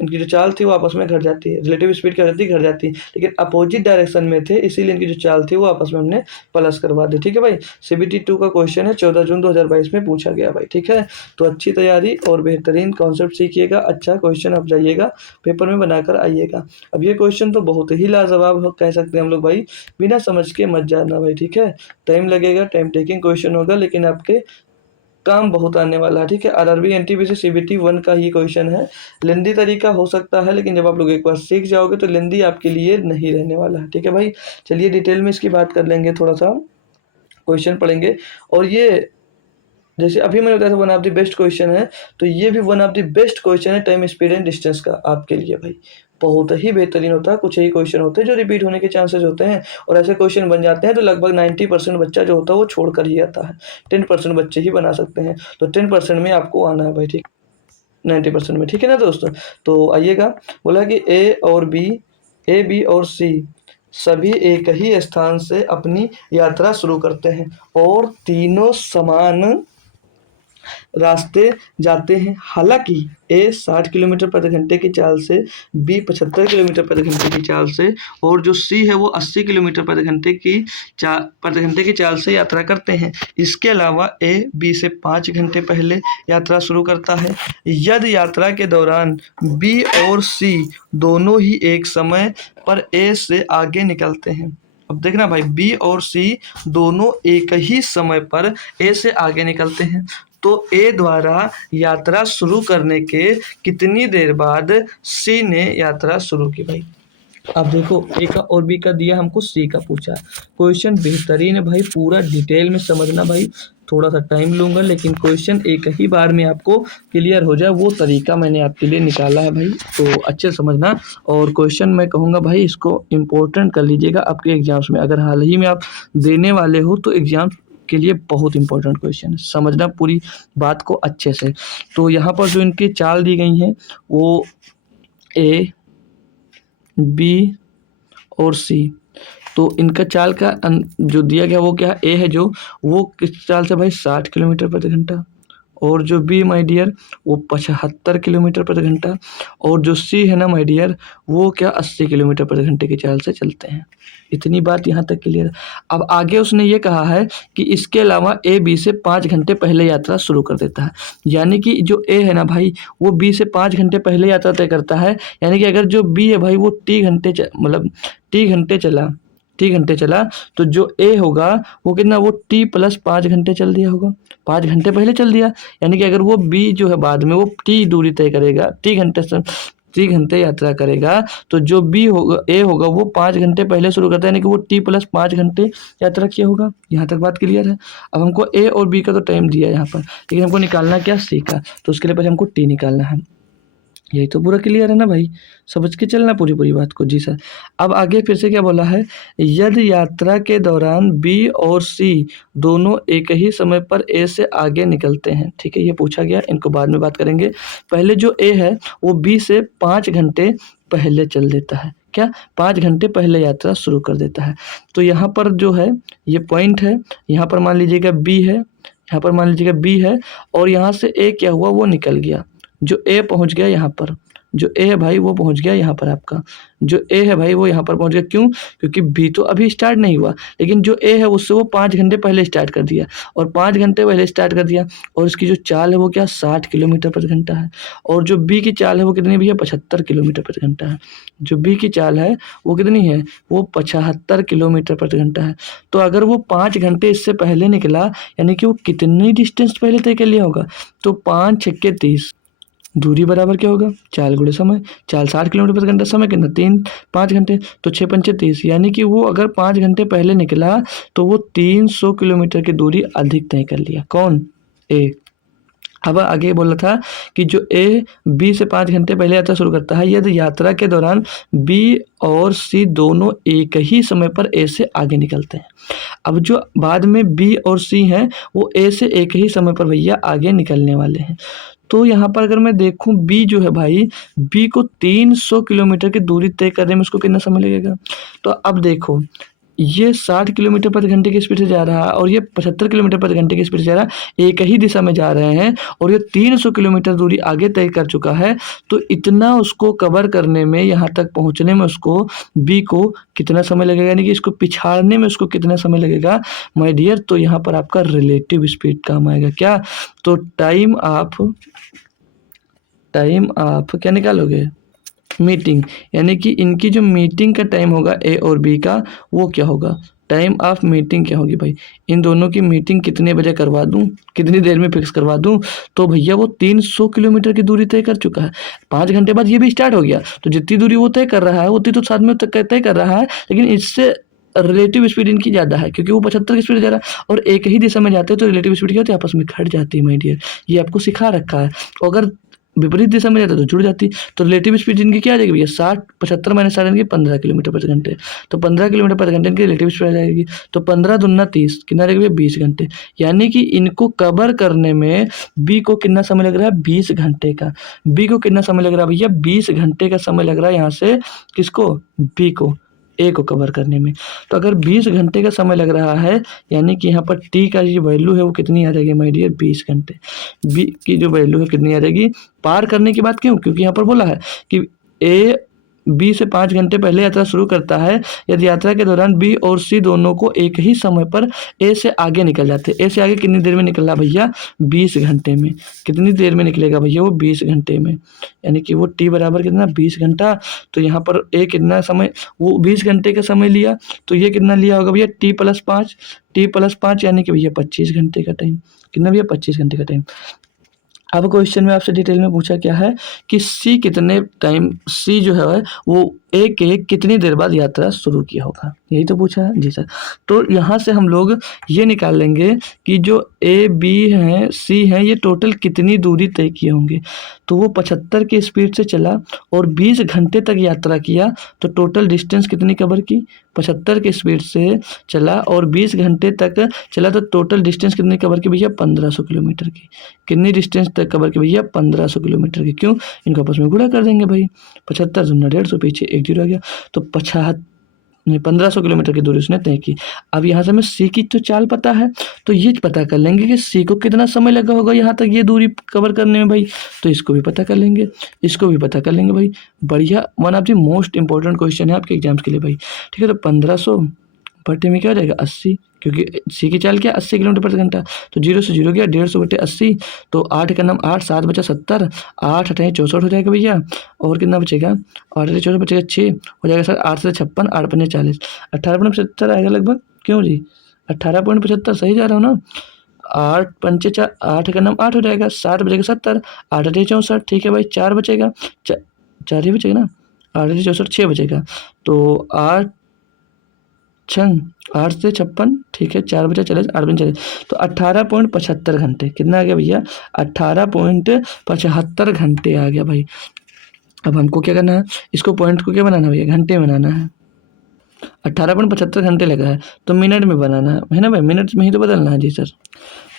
इनकी जो चाल थी वो आपस में घट जाती है, रिलेटिव स्पीड क्या रहती है, घट जाती है, लेकिन अपोजिट डायरेक्शन में थे इसीलिए इनकी जो चाल थी वो आपस में हमने प्लस करवा दी। ठीक है भाई, CBT 2 का क्वेश्चन है, 14 जून 2022 में पूछा गया भाई। ठीक है, तो अच्छी तैयारी और बेहतरीन कॉन्सेप्ट सीखिएगा, अच्छा क्वेश्चन आप जाइएगा पेपर में बनाकर आइएगा। अब ये क्वेश्चन तो बहुत ही लाजवाब कह सकते हैं हम लोग भाई, बिना समझ के मत जाना भाई। ठीक है, टाइम लगेगा, टाइम टेकिंग क्वेश्चन होगा, लेकिन आपके काम बहुत आने वाला है। ठीक है, RRB NTPC CBT 1 का ही क्वेश्चन है, लेंदी तरीका हो सकता है, लेकिन जब आप लोग एक बार सीख जाओगे तो लेंदी आपके लिए नहीं रहने वाला है। ठीक है भाई, चलिए डिटेल में इसकी बात कर लेंगे, थोड़ा सा क्वेश्चन पढ़ेंगे। और ये जैसे अभी मैंने बताया था one of the best question है, तो ये भी one of the best question है टाइम स्पीड एंड डिस्टेंस का आपके लिए भाई, बहुत ही बेहतरीन होता है। कुछ ही क्वेश्चन होते हैं जो रिपीट होने के चांसेस होते हैं, और ऐसे क्वेश्चन बन जाते हैं तो लगभग 90% बच्चा जो होता है वो छोड़ कर ही आता है, 10% बच्चे ही बना सकते हैं। तो 10% में आपको आना है भाई, ठीक, 90% में। ठीक है ना दोस्तों, तो आइएगा, बोला कि ए बी और सी सभी एक ही स्थान से अपनी यात्रा शुरू करते हैं और तीनों समान रास्ते जाते हैं। हालांकि ए 60 किलोमीटर प्रति घंटे की चाल से, बी 75 किलोमीटर प्रति घंटे की चाल से, और जो सी है वो 80 किलोमीटर प्रति घंटे की चाल से यात्रा करते हैं। इसके अलावा ए बी से 5 घंटे पहले यात्रा शुरू करता है। यदि यात्रा के दौरान बी और सी दोनों ही एक समय पर ए से आगे निकलते हैं। अब देखना भाई, बी और सी दोनों एक ही समय पर ए से आगे निकलते हैं, तो ए द्वारा यात्रा शुरू करने के कितनी देर बाद सी ने यात्रा शुरू की भाई। अब देखो, ए का और बी का दिया, हमको सी का पूछा। क्वेश्चन बेहतरीन है भाई, पूरा डिटेल में समझना भाई, थोड़ा सा टाइम लूँगा, लेकिन क्वेश्चन एक ही बार में आपको क्लियर हो जाए वो तरीका मैंने आपके लिए निकाला है भाई, तो अच्छे समझना। और क्वेश्चन मैं कहूँगा भाई इसको इम्पोर्टेंट कर लीजिएगा आपके एग्जाम्स में, अगर हाल ही में आप देने वाले हो तो एग्जाम के लिए बहुत इंपॉर्टेंट क्वेश्चन है, समझना पूरी बात को अच्छे से। तो यहाँ पर जो इनकी चाल दी गई हैं वो ए बी और सी, तो इनका चाल का जो दिया गया वो क्या, ए है जो, वो किस चाल से भाई 60 किलोमीटर प्रति घंटा, और जो बी माय डियर वो 75 किलोमीटर प्रति घंटा, और जो सी है ना माय डियर वो क्या 80 किलोमीटर प्रति घंटे की चाल से चलते हैं। इतनी बात यहाँ तक क्लियर। अब आगे उसने ये कहा है कि इसके अलावा ए बी से 5 घंटे पहले यात्रा शुरू कर देता है, यानी कि जो ए है ना भाई वो बी से 5 घंटे पहले यात्रा तय करता है, यानी कि अगर जो बी है भाई वो टी घंटे चला, तो जो ए होगा वो कितना, वो टी प्लस 5 घंटे चल दिया होगा, 5 घंटे पहले चल दिया, यानी कि अगर वो बी जो है बाद में वो टी दूरी तय करेगा, टी घंटे यात्रा करेगा, तो जो बी होगा, ए होगा, वो 5 घंटे पहले शुरू करता है, यानी कि वो टी प्लस 5 घंटे यात्रा किया होगा। यहाँ तक बात क्लियर है। अब हमको ए और बी का तो टाइम दिया है यहाँ पर, लेकिन हमको निकालना क्या, सी का, तो उसके लिए पहले हमको टी निकालना है। यही तो पूरा क्लियर है ना भाई, समझ के चलना पूरी पूरी बात को। जी सर। अब आगे फिर से क्या बोला है, यदि यात्रा के दौरान बी और सी दोनों एक ही समय पर ए से आगे निकलते हैं, ठीक है, ये पूछा गया, इनको बाद में बात करेंगे। पहले जो ए है वो बी से 5 घंटे पहले चल देता है, क्या 5 घंटे पहले यात्रा शुरू कर देता है। तो यहाँ पर जो है ये पॉइंट है, यहाँ पर मान लीजिएगा बी है, यहाँ पर मान लीजिएगा बी है, और यहाँ से ए क्या हुआ, वो निकल गया, जो ए पहुंच गया यहाँ पर, जो ए है भाई वो पहुंच गया यहाँ पर आपका, जो ए है भाई वो यहाँ पर पहुंच गया। क्यों? क्योंकि बी तो अभी स्टार्ट नहीं हुआ, लेकिन जो ए है उससे वो 5 घंटे पहले स्टार्ट कर दिया, और 5 घंटे पहले स्टार्ट कर दिया, और इसकी जो चाल है वो क्या 60 किलोमीटर प्रति घंटा है, और जो बी की चाल है वो कितनी भैया 75 किलोमीटर प्रति घंटा है। जो बी की चाल है वो कितनी है, वो 75 किलोमीटर प्रति घंटा है। तो अगर वो 5 घंटे इससे पहले निकला, यानी कि वो कितनी डिस्टेंस पहले तय कर लिया होगा, तो 5 × 6 = 30, दूरी बराबर क्या होगा, चाल गुणे समय, चाल 60 किलोमीटर प्रति घंटा, समय कितना 5 घंटे, तो 6×5 = 30, यानी कि वो अगर 5 घंटे पहले निकला तो वो 300 किलोमीटर की दूरी अधिक तय कर लिया। कौन? ए। अब आगे बोला था कि जो ए बी से 5 घंटे पहले यात्रा शुरू करता है, यदि यात्रा के दौरान बी और सी दोनों एक ही समय पर ए से आगे निकलते हैं। अब जो बाद में बी और सी हैं वो ए से एक ही समय पर भैया आगे निकलने वाले हैं। तो यहाँ पर अगर मैं देखूँ बी जो है भाई, बी को 300 किलोमीटर की दूरी तय करने में उसको कितना समय लगेगा। तो अब देखो ये 60 किलोमीटर प्रति घंटे की स्पीड से जा रहा है, और ये 75 किलोमीटर प्रति घंटे की स्पीड से जा रहा है, एक ही दिशा में जा रहे हैं, और ये 300 किलोमीटर दूरी आगे तय कर चुका है। तो इतना उसको कवर करने में, यहाँ तक पहुँचने में उसको बी को कितना समय लगेगा, यानी कि इसको पिछाड़ने में उसको कितना समय लगेगा माय डियर। तो यहाँ पर आपका रिलेटिव स्पीड काम आएगा। क्या? तो टाइम ऑफ क्या निकालोगे, मीटिंग, यानी कि इनकी जो मीटिंग का टाइम होगा ए और बी का, वो क्या होगा, टाइम ऑफ मीटिंग क्या होगी भाई, इन दोनों की मीटिंग कितने बजे करवा दूं, कितनी देर में फिक्स करवा दूं। तो भैया वो 300 किलोमीटर की दूरी तय कर चुका है, 5 घंटे बाद ये भी स्टार्ट हो गया, तो जितनी दूरी वो तय कर रहा है उतनी तो साथ में तय कर रहा है, लेकिन इससे रिलेटिव स्पीड इनकी ज़्यादा है, क्योंकि वो 75 की स्पीड जा रहा है, और एक ही दिशा में जाते हैं तो रिलेटिव स्पीड क्या होती है, आपस में घट जाती है माय डियर। ये आपको सिखा रखा है। अगर विपरीत दिशा में जाता तो जुड़ जाती। तो रिलेटिव स्पीड इनकी क्या आ जाएगी भैया, 60 75 - 60 इनकी 15 किलोमीटर प्रति घंटे। तो 15 किलोमीटर प्रति घंटे इनकी रिलेटिव स्पीड आ जाएगी। तो 15 दूना 30 कितना रहेगा भैया 20 घंटे। यानी कि इनको कवर करने में बी को कितना समय लग रहा है 20 घंटे का। बी को कितना समय लग रहा है भैया 20 घंटे का समय लग रहा है यहाँ से किसको, बी को, ए को कवर करने में। तो अगर 20 घंटे का समय लग रहा है, यानी कि यहाँ पर टी का जो वैल्यू है वो कितनी आ जाएगी माय डियर 20 घंटे। बी की जो वैल्यू है कितनी आ जाएगी पार करने की बात। क्यों? क्योंकि यहाँ पर बोला है कि ए बी से 5 घंटे पहले यात्रा शुरू करता है, यदि यात्रा के दौरान बी और सी दोनों को एक ही समय पर ए से आगे निकल जाते हैं। ए से आगे कितनी देर में निकल रहा भैया 20 घंटे में। कितनी देर में निकलेगा भैया वो 20 घंटे में, यानी कि वो टी बराबर कितना 20 घंटा। तो यहाँ पर ए कितना समय, वो 20 घंटे का समय लिया, तो ये कितना लिया होगा भैया टी+5 यानी कि भैया 25 घंटे का टाइम। कितना भैया 25 घंटे का टाइम। अब क्वेश्चन में आपसे डिटेल में पूछा क्या है कि सी कितने टाइम, सी जो है वो ए के कितनी देर बाद यात्रा शुरू किया होगा, यही तो पूछा है। जी सर। तो यहाँ से हम लोग ये निकाल लेंगे कि जो ए बी हैं सी हैं ये टोटल कितनी दूरी तय किए होंगे। तो वो 75 की स्पीड से चला और 20 घंटे तक यात्रा किया, तो टोटल डिस्टेंस कितनी कवर की, 75 की स्पीड से चला और 20 घंटे तक चला, तो टोटल डिस्टेंस कितनी कवर की भैया 1500 किलोमीटर की। कितनी डिस्टेंस तक कवर की भैया 1500 किलोमीटर की। क्यों? इनको आपस में गुणा कर देंगे भाई, 75 दूना 150, पीछे 1 जीरो आ गया, तो 1500 किलोमीटर की दूरी उसने तय की। अब यहाँ से हमें सी की तो चाल पता है, तो ये पता कर लेंगे कि सी को कितना समय लगा होगा यहाँ तक ये दूरी कवर करने में भाई। तो इसको भी पता कर लेंगे, इसको भी पता कर लेंगे भाई। बढ़िया, one of the most important question है आपके एग्जाम्स के लिए भाई। ठीक है, तो 1500 बटे में क्या हो जाएगा 80, क्योंकि सी की चाल क्या 80 किलोमीटर प्रति घंटा। तो 0 से 0 गया, 150 बटे 80, तो 8 का नाम 8, 7 बचा 70, 8 अठाई 64 हो जाएगा भैया। और कितना बचेगा 8 से 64 बचेगा 6 हो जाएगा सर, 8 से 56, 8 पंजे 40, 18.75 आएगा लगभग। क्यों जी 18.75 सही जा रहा हूँ ना। 8 पंचे 4, 8 का नाम 8 हो जाएगा, 7 बचेगा 70, 8 अठाई 64, ठीक है भाई 4 बचेगा, 4 ही बचेगा ना, 8 अठाई 64 6 बचेगा, तो 8 8 से 56, ठीक है 4 बचा 40, 8 बचा 40, तो 18.75 घंटे। कितना आ गया भैया 18.75 घंटे आ गया भाई। अब हमको क्या करना है, इसको पॉइंट को क्या बनाना है भैया, घंटे बनाना है। 18.75 घंटे लग रहा है तो मिनट में बनाना है ना भाई, मिनट में ही तो बदलना है जी सर।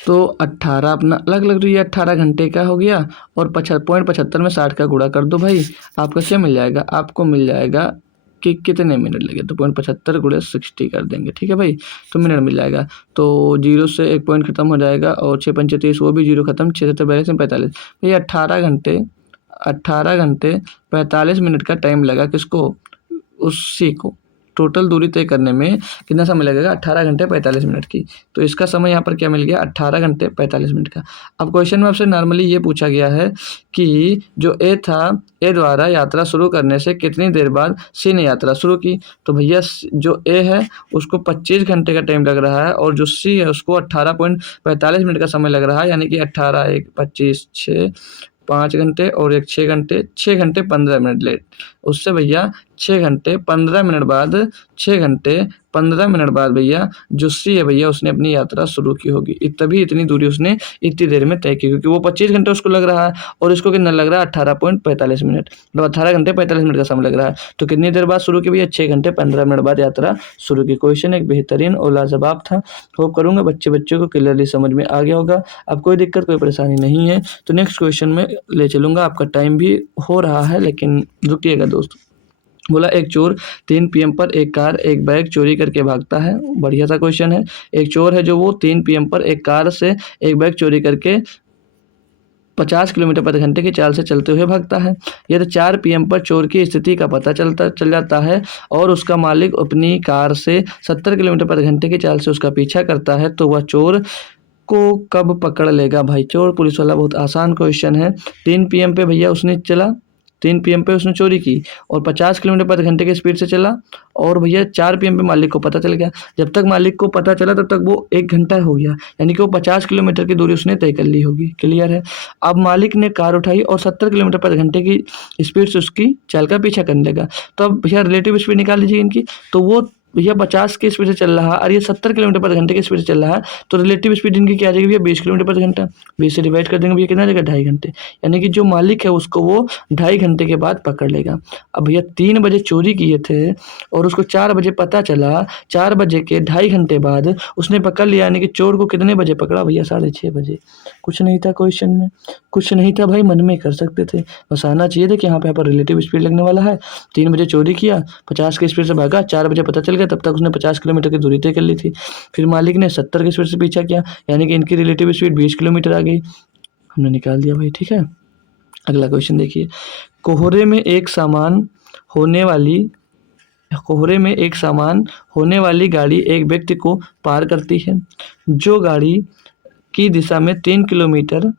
तो 18 अपना अलग अलग, तो ये 18 घंटे का हो गया और 75 में 60 का गुणा कर दो भाई, आपका क्या मिल जाएगा, आपको मिल जाएगा कि कितने मिनट लगे। तो 0.75 गुणे 60 कर देंगे, ठीक है भाई, तो मिनट मिल जाएगा। तो 0 से एक पॉइंट खत्म हो जाएगा और 6 पंचे 30, वो भी 0 खत्म, 6 से 42 में 45। भैया 18 घंटे 45 मिनट का टाइम लगा किसको, उसी को। टोटल दूरी तय करने में कितना समय लगेगा, 18 घंटे 45 मिनट की। तो इसका समय यहाँ पर क्या मिल गया, 18 घंटे 45 मिनट का। अब क्वेश्चन में आपसे नॉर्मली ये पूछा गया है कि जो ए था, ए द्वारा यात्रा शुरू करने से कितनी देर बाद सी ने यात्रा शुरू की। तो भैया जो ए है उसको 25 घंटे का टाइम लग रहा है और जो सी है उसको 18.45 मिनट का समय लग रहा है, यानी कि 18 1 25 6 5 घंटे और एक 6 घंटे, 6 घंटे 15 मिनट लेट। उससे भैया 6 घंटे 15 मिनट बाद, 6 घंटे 15 मिनट बाद भैया जो सी है भैया उसने अपनी यात्रा शुरू की होगी। तभी इतनी दूरी उसने इतनी देर में तय की, क्योंकि वो 25 घंटे उसको लग रहा है और इसको कितना लग रहा है 18.45 मिनट, मतलब 18 घंटे 45 मिनट का समय लग रहा है। तो कितनी देर बाद शुरू की भैया, 6 घंटे 15 मिनट बाद यात्रा शुरू की। क्वेश्चन एक बेहतरीन और लाजवाब था। होप करूँगा बच्चों को क्लियरली समझ में आ गया होगा। अब कोई दिक्कत कोई परेशानी नहीं है तो नेक्स्ट क्वेश्चन में ले चलूँगा। आपका टाइम भी हो रहा है लेकिन रुकिएगा दोस्त। बोला एक चोर 3 PM पर एक कार एक बैग चोरी करके भागता है। बढ़िया सा क्वेश्चन है। एक चोर है जो वो 3 PM पर एक कार से एक बैग चोरी करके 50 किलोमीटर प्रति घंटे की चाल से चलते हुए भागता है। यदि 4 PM पर चोर की स्थिति का पता चल जाता है और उसका मालिक अपनी कार से 70 किलोमीटर प्रति घंटे की चाल से उसका पीछा करता है तो वह चोर को कब पकड़ लेगा। भाई चोर पुलिस वाला बहुत आसान क्वेश्चन है। 3 PM पे भैया उसने चला, 3 PM पे उसने चोरी की और 50 किलोमीटर प्रति घंटे की स्पीड से चला और भैया 4 PM पे मालिक को पता चल गया। जब तक मालिक को पता चला तब तक वो 1 घंटा हो गया, यानी कि वो 50 किलोमीटर की दूरी उसने तय कर ली होगी। क्लियर है। अब मालिक ने कार उठाई और 70 किलोमीटर प्रति घंटे की स्पीड से उसकी चाल का पीछा करने लगा। तो अब भैया रिलेटिव स्पीड निकाल लीजिए इनकी। तो वो भैया 50 की स्पीड से चल रहा है और ये 70 किलोमीटर प्रति घंटे की स्पीड से चल रहा है, तो रिलेटिव स्पीड इनकी क्या आ जाएगी भैया, 20 किलोमीटर प्रति घंटा। 20 से डिवाइड कर देंगे भैया, कितना जाएगा, 2.5 घंटे। यानी कि जो मालिक है उसको वो 2.5 घंटे के बाद पकड़ लेगा। अब भैया 3 बजे चोरी किए थे और उसको 4 बजे पता चला, 4 बजे के 2.5 घंटे बाद उसने पकड़ लिया, यानी कि चोर को कितने बजे पकड़ा भैया, 6:30 बजे। कुछ नहीं था क्वेश्चन में, कुछ नहीं था भाई, मन में कर सकते थे। बस आना चाहिए था कि यहाँ पे रिलेटिव स्पीड लगने वाला है। 3 बजे चोरी किया, 50 की स्पीड से भागा, 4 बजे पता चल गया, तब तक उसने 50 किलोमीटर की दूरी तय कर ली थी। फिर मालिक ने 70 की स्पीड से पीछा किया, यानी कि इनकी रिलेटिव स्पीड 20 किलोमीटर आ गई। हमने निकाल दिया भाई, ठीक है। अगला क्वेश्चन देखिए। कोहरे में एक सामान होने वाली गाड़ी एक व्यक्ति को पार करती है। जो गाड़ी की दिशा में 3 किलोमीटर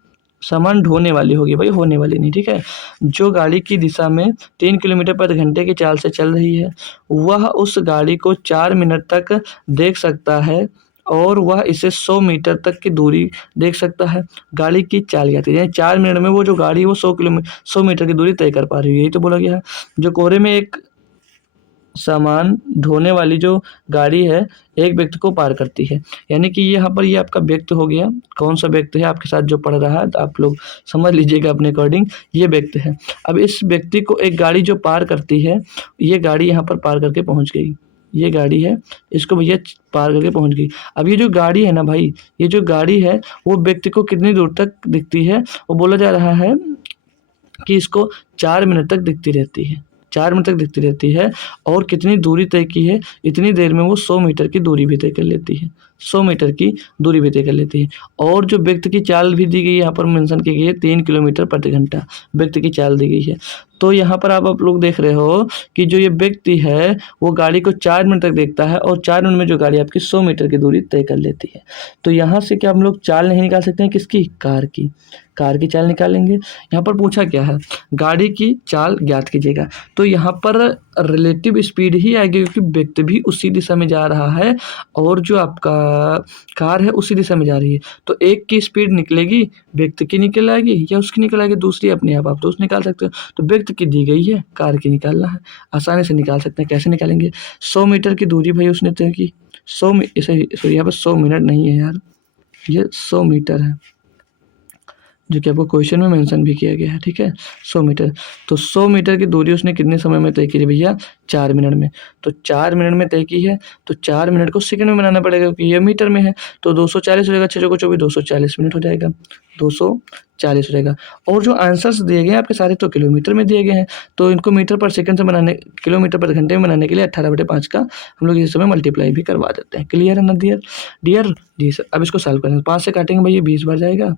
सामान ढोने वाली होगी, भाई होने वाली नहीं, ठीक है। जो गाड़ी की दिशा में 3 किलोमीटर प्रति घंटे की चाल से चल रही है वह उस गाड़ी को 4 मिनट तक देख सकता है और वह इसे 100 मीटर तक की दूरी देख सकता है। गाड़ी की चाल क्या थी, यानी 4 मिनट में वो जो गाड़ी है वो 100 मीटर की दूरी तय कर पा रही है, यही तो बोला गया है। जो कोहरे में एक सामान ढोने वाली जो गाड़ी है एक व्यक्ति को पार करती है, यानी कि यहाँ पर ये आपका व्यक्ति हो गया। कौन सा व्यक्ति है आपके साथ जो पढ़ रहा है, तो आप लोग समझ लीजिएगा अपने अकॉर्डिंग, ये व्यक्ति है। अब इस व्यक्ति को एक गाड़ी जो पार करती है, ये गाड़ी यहाँ पर पार करके पहुँच गई, ये गाड़ी है, इसको भैया पार करके पहुँच गई। अब ये जो गाड़ी है ना भाई, ये जो गाड़ी है वो व्यक्ति को कितनी दूर तक दिखती है, वो बोला जा रहा है कि इसको 4 मिनट तक दिखती रहती है, 4 मिनट तक दिखती रहती है। और कितनी दूरी तय की है, इतनी देर में वो 100 मीटर की दूरी भी तय कर लेती है, 100 मीटर की दूरी भी तय कर लेती है। और जो व्यक्ति की चाल भी दी गई है, यहाँ पर मेंशन की गई है 3 किलोमीटर प्रति घंटा व्यक्ति की चाल दी गई है। तो यहाँ पर आप लोग देख रहे हो कि जो ये व्यक्ति है वो गाड़ी को 4 मिनट तक देखता है और 4 मिनट में जो गाड़ी आपकी 100 मीटर की दूरी तय कर लेती है। तो यहाँ से क्या हम लोग चाल नहीं निकाल सकते हैं, किसकी, कार की चाल निकालेंगे। यहाँ पर पूछा क्या है, गाड़ी की चाल ज्ञात कीजिएगा। तो यहाँ पर रिलेटिव स्पीड ही आएगी क्योंकि व्यक्ति भी उसी दिशा में जा रहा है और जो आपका कार है उसी दिशा में जा रही है। तो एक की स्पीड निकलेगी, व्यक्ति की निकल आएगी या उसकी निकल आएगी, दूसरी अपने आप दोस्त निकाल सकते हो। तो व्यक्ति की दी गई है, कार की निकालना है, आसानी से निकाल सकते हैं। कैसे निकालेंगे, 100 मीटर की दूरी भाई उसने तय की, 100 इसे यहाँ पर 100 मिनट नहीं है यार, ये 100 मीटर है, जो कि आपको क्वेश्चन में मेंशन भी किया गया है, ठीक है। 100 मीटर, तो 100 मीटर की दूरी उसने कितने समय में तय की है भैया? 4 मिनट में। तो 4 मिनट में तय की है, तो 4 मिनट को सेकंड में बनाना पड़ेगा क्योंकि ये मीटर में है। तो 240 हो जाएगा, 6 चौको 24, 240 मिनट हो जाएगा, 240 हो जाएगा। और जो आंसर्स दिए गए हैं आपके सारे तो किलोमीटर में दिए गए हैं, तो इनको मीटर पर सेकंड से बनाने, किलोमीटर पर घंटे में बनाने के लिए 18/5 का हम लोग इस समय मल्टीप्लाई भी करवा देते हैं। क्लियर है ना डियर? डियर जी सर। अब इसको सॉल्व करेंगे, 5 से काटेंगे भैया 20 बार जाएगा,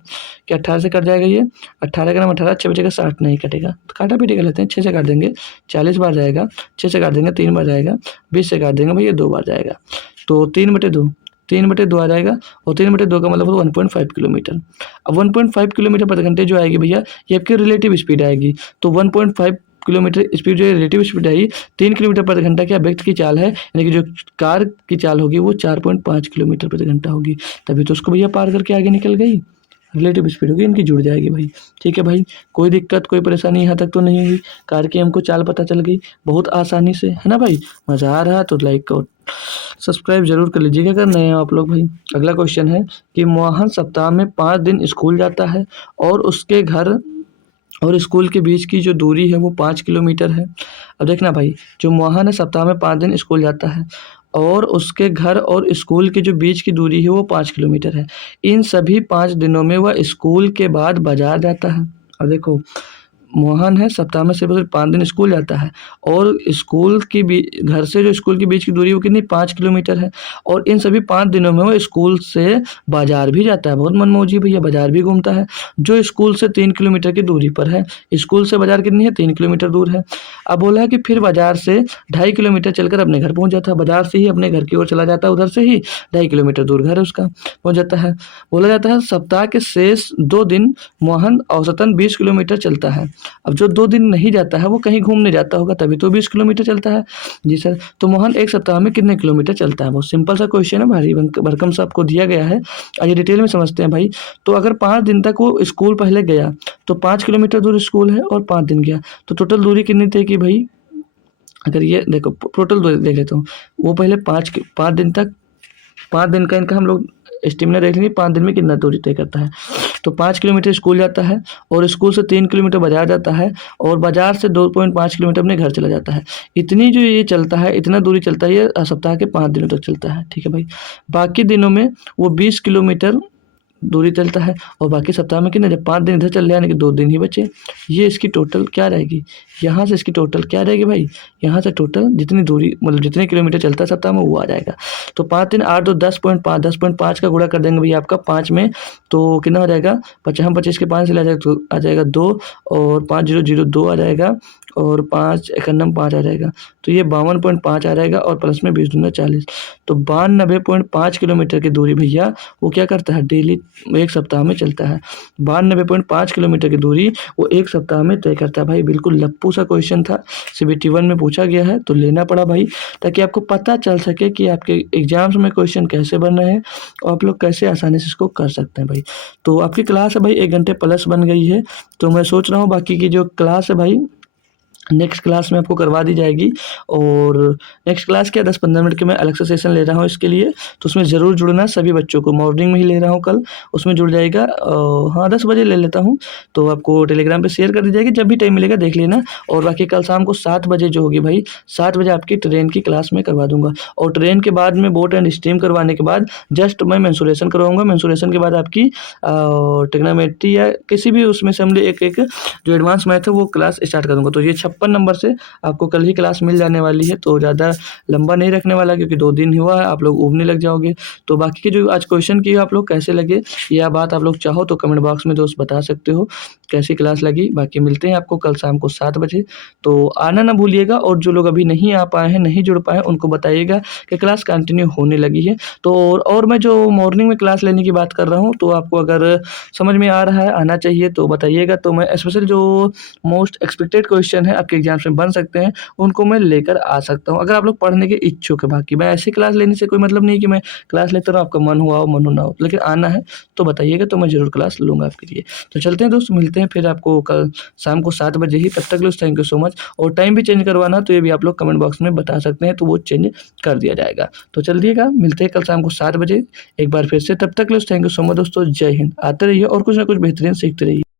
क्या 18 से कट जाएगा? ये 18 का नाम 18, 6 बचेगा 60, नहीं कटेगा तो काटा पीटी कर लेते हैं। 6 से काट देंगे 40 बार जाएगा, 6 से काट देंगे 3 बार जाएगा, 20 से काट देंगे भैया 2 बार जाएगा, तो 3/2, 3/2 आ जाएगा, और 3/2 का मतलब 1.5 किलोमीटर। अब 1.5 किलोमीटर प्रति घंटे जो आएगी भैया, ये आपकी रिलेटिव स्पीड आएगी। तो 1.5 किलोमीटर स्पीड जो है रिलेटिव स्पीड आई, 3 किलोमीटर प्रति घंटा क्या व्यक्ति की चाल है, यानी कि जो कार की चाल होगी वो 4.5 किलोमीटर प्रति घंटा होगी, तभी तो उसको भैया पार करके आगे निकल गई। रिलेटिव स्पीड होगी, इनकी जुड़ जाएगी भाई। ठीक है भाई, कोई दिक्कत कोई परेशानी यहाँ तक तो नहीं हुई, कार की हमको चाल पता चल गई बहुत आसानी से, है ना भाई? मज़ा आ रहा तो लाइक और सब्सक्राइब जरूर कर लीजिएगा अगर नए हैं आप लोग भाई। अगला क्वेश्चन है कि मोहन सप्ताह में 5 दिन स्कूल जाता है और उसके घर और स्कूल के बीच की जो दूरी है वो 5 किलोमीटर है। अब देखना भाई, जो मोहन है सप्ताह में 5 दिन स्कूल जाता है और उसके घर और स्कूल के जो बीच की दूरी है वो 5 किलोमीटर है। इन सभी 5 दिनों में वह स्कूल के बाद बाजार जाता है। अब देखो, मोहन है सप्ताह में सिर्फ 5 दिन स्कूल जाता है और स्कूल की घर से जो स्कूल के बीच की दूरी है वो कितनी? 5 किलोमीटर है, और इन सभी 5 दिनों में वो स्कूल से बाजार भी जाता है। बहुत मनमौजी भैया, बाजार भी घूमता है जो स्कूल से 3 किलोमीटर की दूरी पर है। स्कूल से बाजार कितनी है? 3 किलोमीटर दूर है। अब बोला है कि फिर बाजार से 2.5 किलोमीटर चलकर अपने घर पहुंच जाता है, बाजार से ही अपने घर की ओर चला जाता है, उधर से ही 2.5 किलोमीटर दूर घर है उसका, पहुंच जाता है। बोला जाता है सप्ताह के शेष 2 दिन मोहन औसतन 20 किलोमीटर चलता है। अब जो 2 दिन नहीं जाता है वो कहीं घूमने जाता होगा, तभी तो 20 किलोमीटर चलता है। जी सर, तो मोहन एक सप्ताह में कितने किलोमीटर चलता है? बहुत सिंपल सा क्वेश्चन है, भारी भरकम सा आपको दिया गया है। आइए डिटेल में समझते हैं भाई। तो अगर 5 दिन तक वो स्कूल पहले गया तो 5 किलोमीटर दूर स्कूल है और 5 दिन गया, तो टोटल दूरी कितनी तय की भाई? अगर ये देखो टोटल दूरी देख लेता हूँ, वो पहले 5 दिन तक, 5 दिन का इनका हम लोग एस्टिमेट देख लेंगे 5 दिन में कितना दूरी तय करता है। तो 5 किलोमीटर स्कूल जाता है और स्कूल से 3 किलोमीटर बाजार जाता है और बाजार से 2.5 किलोमीटर अपने घर चला जाता है। इतनी जो ये चलता है, इतना दूरी चलता है, ये सप्ताह के 5 दिनों तक चलता है। ठीक है भाई, बाकी दिनों में वो 20 किलोमीटर दूरी चलता है और बाकी सप्ताह में कितने? जब 5 दिन इधर चल रहे हैं यानी कि 2 दिन ही बचे। ये इसकी टोटल क्या रहेगी? यहाँ से इसकी टोटल क्या रहेगी भाई? यहाँ से टोटल जितनी दूरी मतलब जितने किलोमीटर चलता है सप्ताह में वो आ जाएगा। तो 5 दिन 8 2 10.5, 10.5 का गुणा कर देंगे भैया आपका 5 में, तो कितना हो जाएगा? 25 के 5 से आ जाएगा तो आ जाएगा 2, और 5 0 0 2 आ जाएगा, और 5 51 5 आ जाएगा, तो ये 52.5 आ जाएगा, और प्लस में 20 दूना 40, तो 92.5 किलोमीटर की दूरी भैया वो क्या करता है? डेली एक सप्ताह में चलता है। 92.5 किलोमीटर की दूरी वो एक सप्ताह में तय करता है भाई। बिल्कुल लप्पू सा क्वेश्चन था, CBT 1 में पूछा गया है तो लेना पड़ा भाई, ताकि आपको पता चल सके कि आपके एग्जाम्स में क्वेश्चन कैसे बन रहे हैं और आप लोग कैसे आसानी से इसको कर सकते हैं भाई। तो आपकी क्लास है भाई 1 घंटे प्लस बन गई है, तो मैं सोच रहा हूँ बाकी की जो क्लास है भाई नेक्स्ट क्लास में आपको करवा दी जाएगी। और नेक्स्ट क्लास क्या 10-15 मिनट के मैं अलग से सेशन ले रहा हूँ इसके लिए, तो उसमें ज़रूर जुड़ना सभी बच्चों को। मॉर्निंग में ही ले रहा हूँ कल, उसमें जुड़ जाएगा। हाँ 10 बजे ले लेता हूँ, तो आपको टेलीग्राम पे शेयर कर दी जाएगी, जब भी टाइम मिलेगा देख लेना। और बाकी कल शाम को 7 बजे जो होगी भाई, 7 बजे आपकी ट्रेन की क्लास में करवा दूंगा। और ट्रेन के बाद में बोट एंड स्ट्रीम करवाने के बाद जस्ट मैं मेंसुरेशन करवाऊँगा। मेंसुरेशन के बाद आपकी ट्रिग्नोमेट्री या किसी भी उसमें से हम एक जो एडवांस मैथ है वो क्लास स्टार्ट करूँगा। तो ये 56 नंबर से आपको कल ही क्लास मिल जाने वाली है, तो ज़्यादा लंबा नहीं रखने वाला क्योंकि 2 दिन हुआ है, आप लोग ऊबने लग जाओगे। तो बाकी के जो आज क्वेश्चन किए आप लोग कैसे लगे, यह बात आप लोग चाहो तो कमेंट बॉक्स में दोस्त बता सकते हो कैसी क्लास लगी। बाकी मिलते हैं आपको कल शाम को 7 बजे, तो आना ना भूलिएगा। और जो लोग अभी नहीं आ पाए हैं, नहीं जुड़ पाए, उनको बताइएगा कि क्लास कंटिन्यू होने लगी है। तो और मैं जो मॉर्निंग में क्लास लेने की बात कर रहा हूँ, तो आपको अगर समझ में आ रहा है, आना चाहिए तो बताइएगा। तो मैं स्पेशल जो मोस्ट एक्सपेक्टेड क्वेश्चन है आपके एग्जाम्स में बन सकते हैं, उनको मैं लेकर आ सकता हूँ। अगर आप लोग पढ़ने के इच्छुक है, बाकी मैं ऐसी क्लास लेने से कोई मतलब नहीं कि मैं क्लास लेता रहूँ, आपका मन हुआ हो मन ना हो, लेकिन आना है तो बताइएगा, तो मैं ज़रूर क्लास लूँगा आपके लिए। तो चलते हैं दोस्त, मिलते हैं फिर आपको कल शाम को 7 बजे ही। तब तक के लिए थैंक यू सो मच। और टाइम भी चेंज करवाना तो ये भी आप लोग कमेंट बॉक्स में बता सकते हैं, तो वो चेंज कर दिया जाएगा। तो चलिएगा, मिलते हैं कल शाम को 7 बजे एक बार फिर से। तब तक के लिए थैंक यू सो मच दोस्तों। जय हिंद। आते रहिए और कुछ ना कुछ बेहतरीन सीखते रहिए।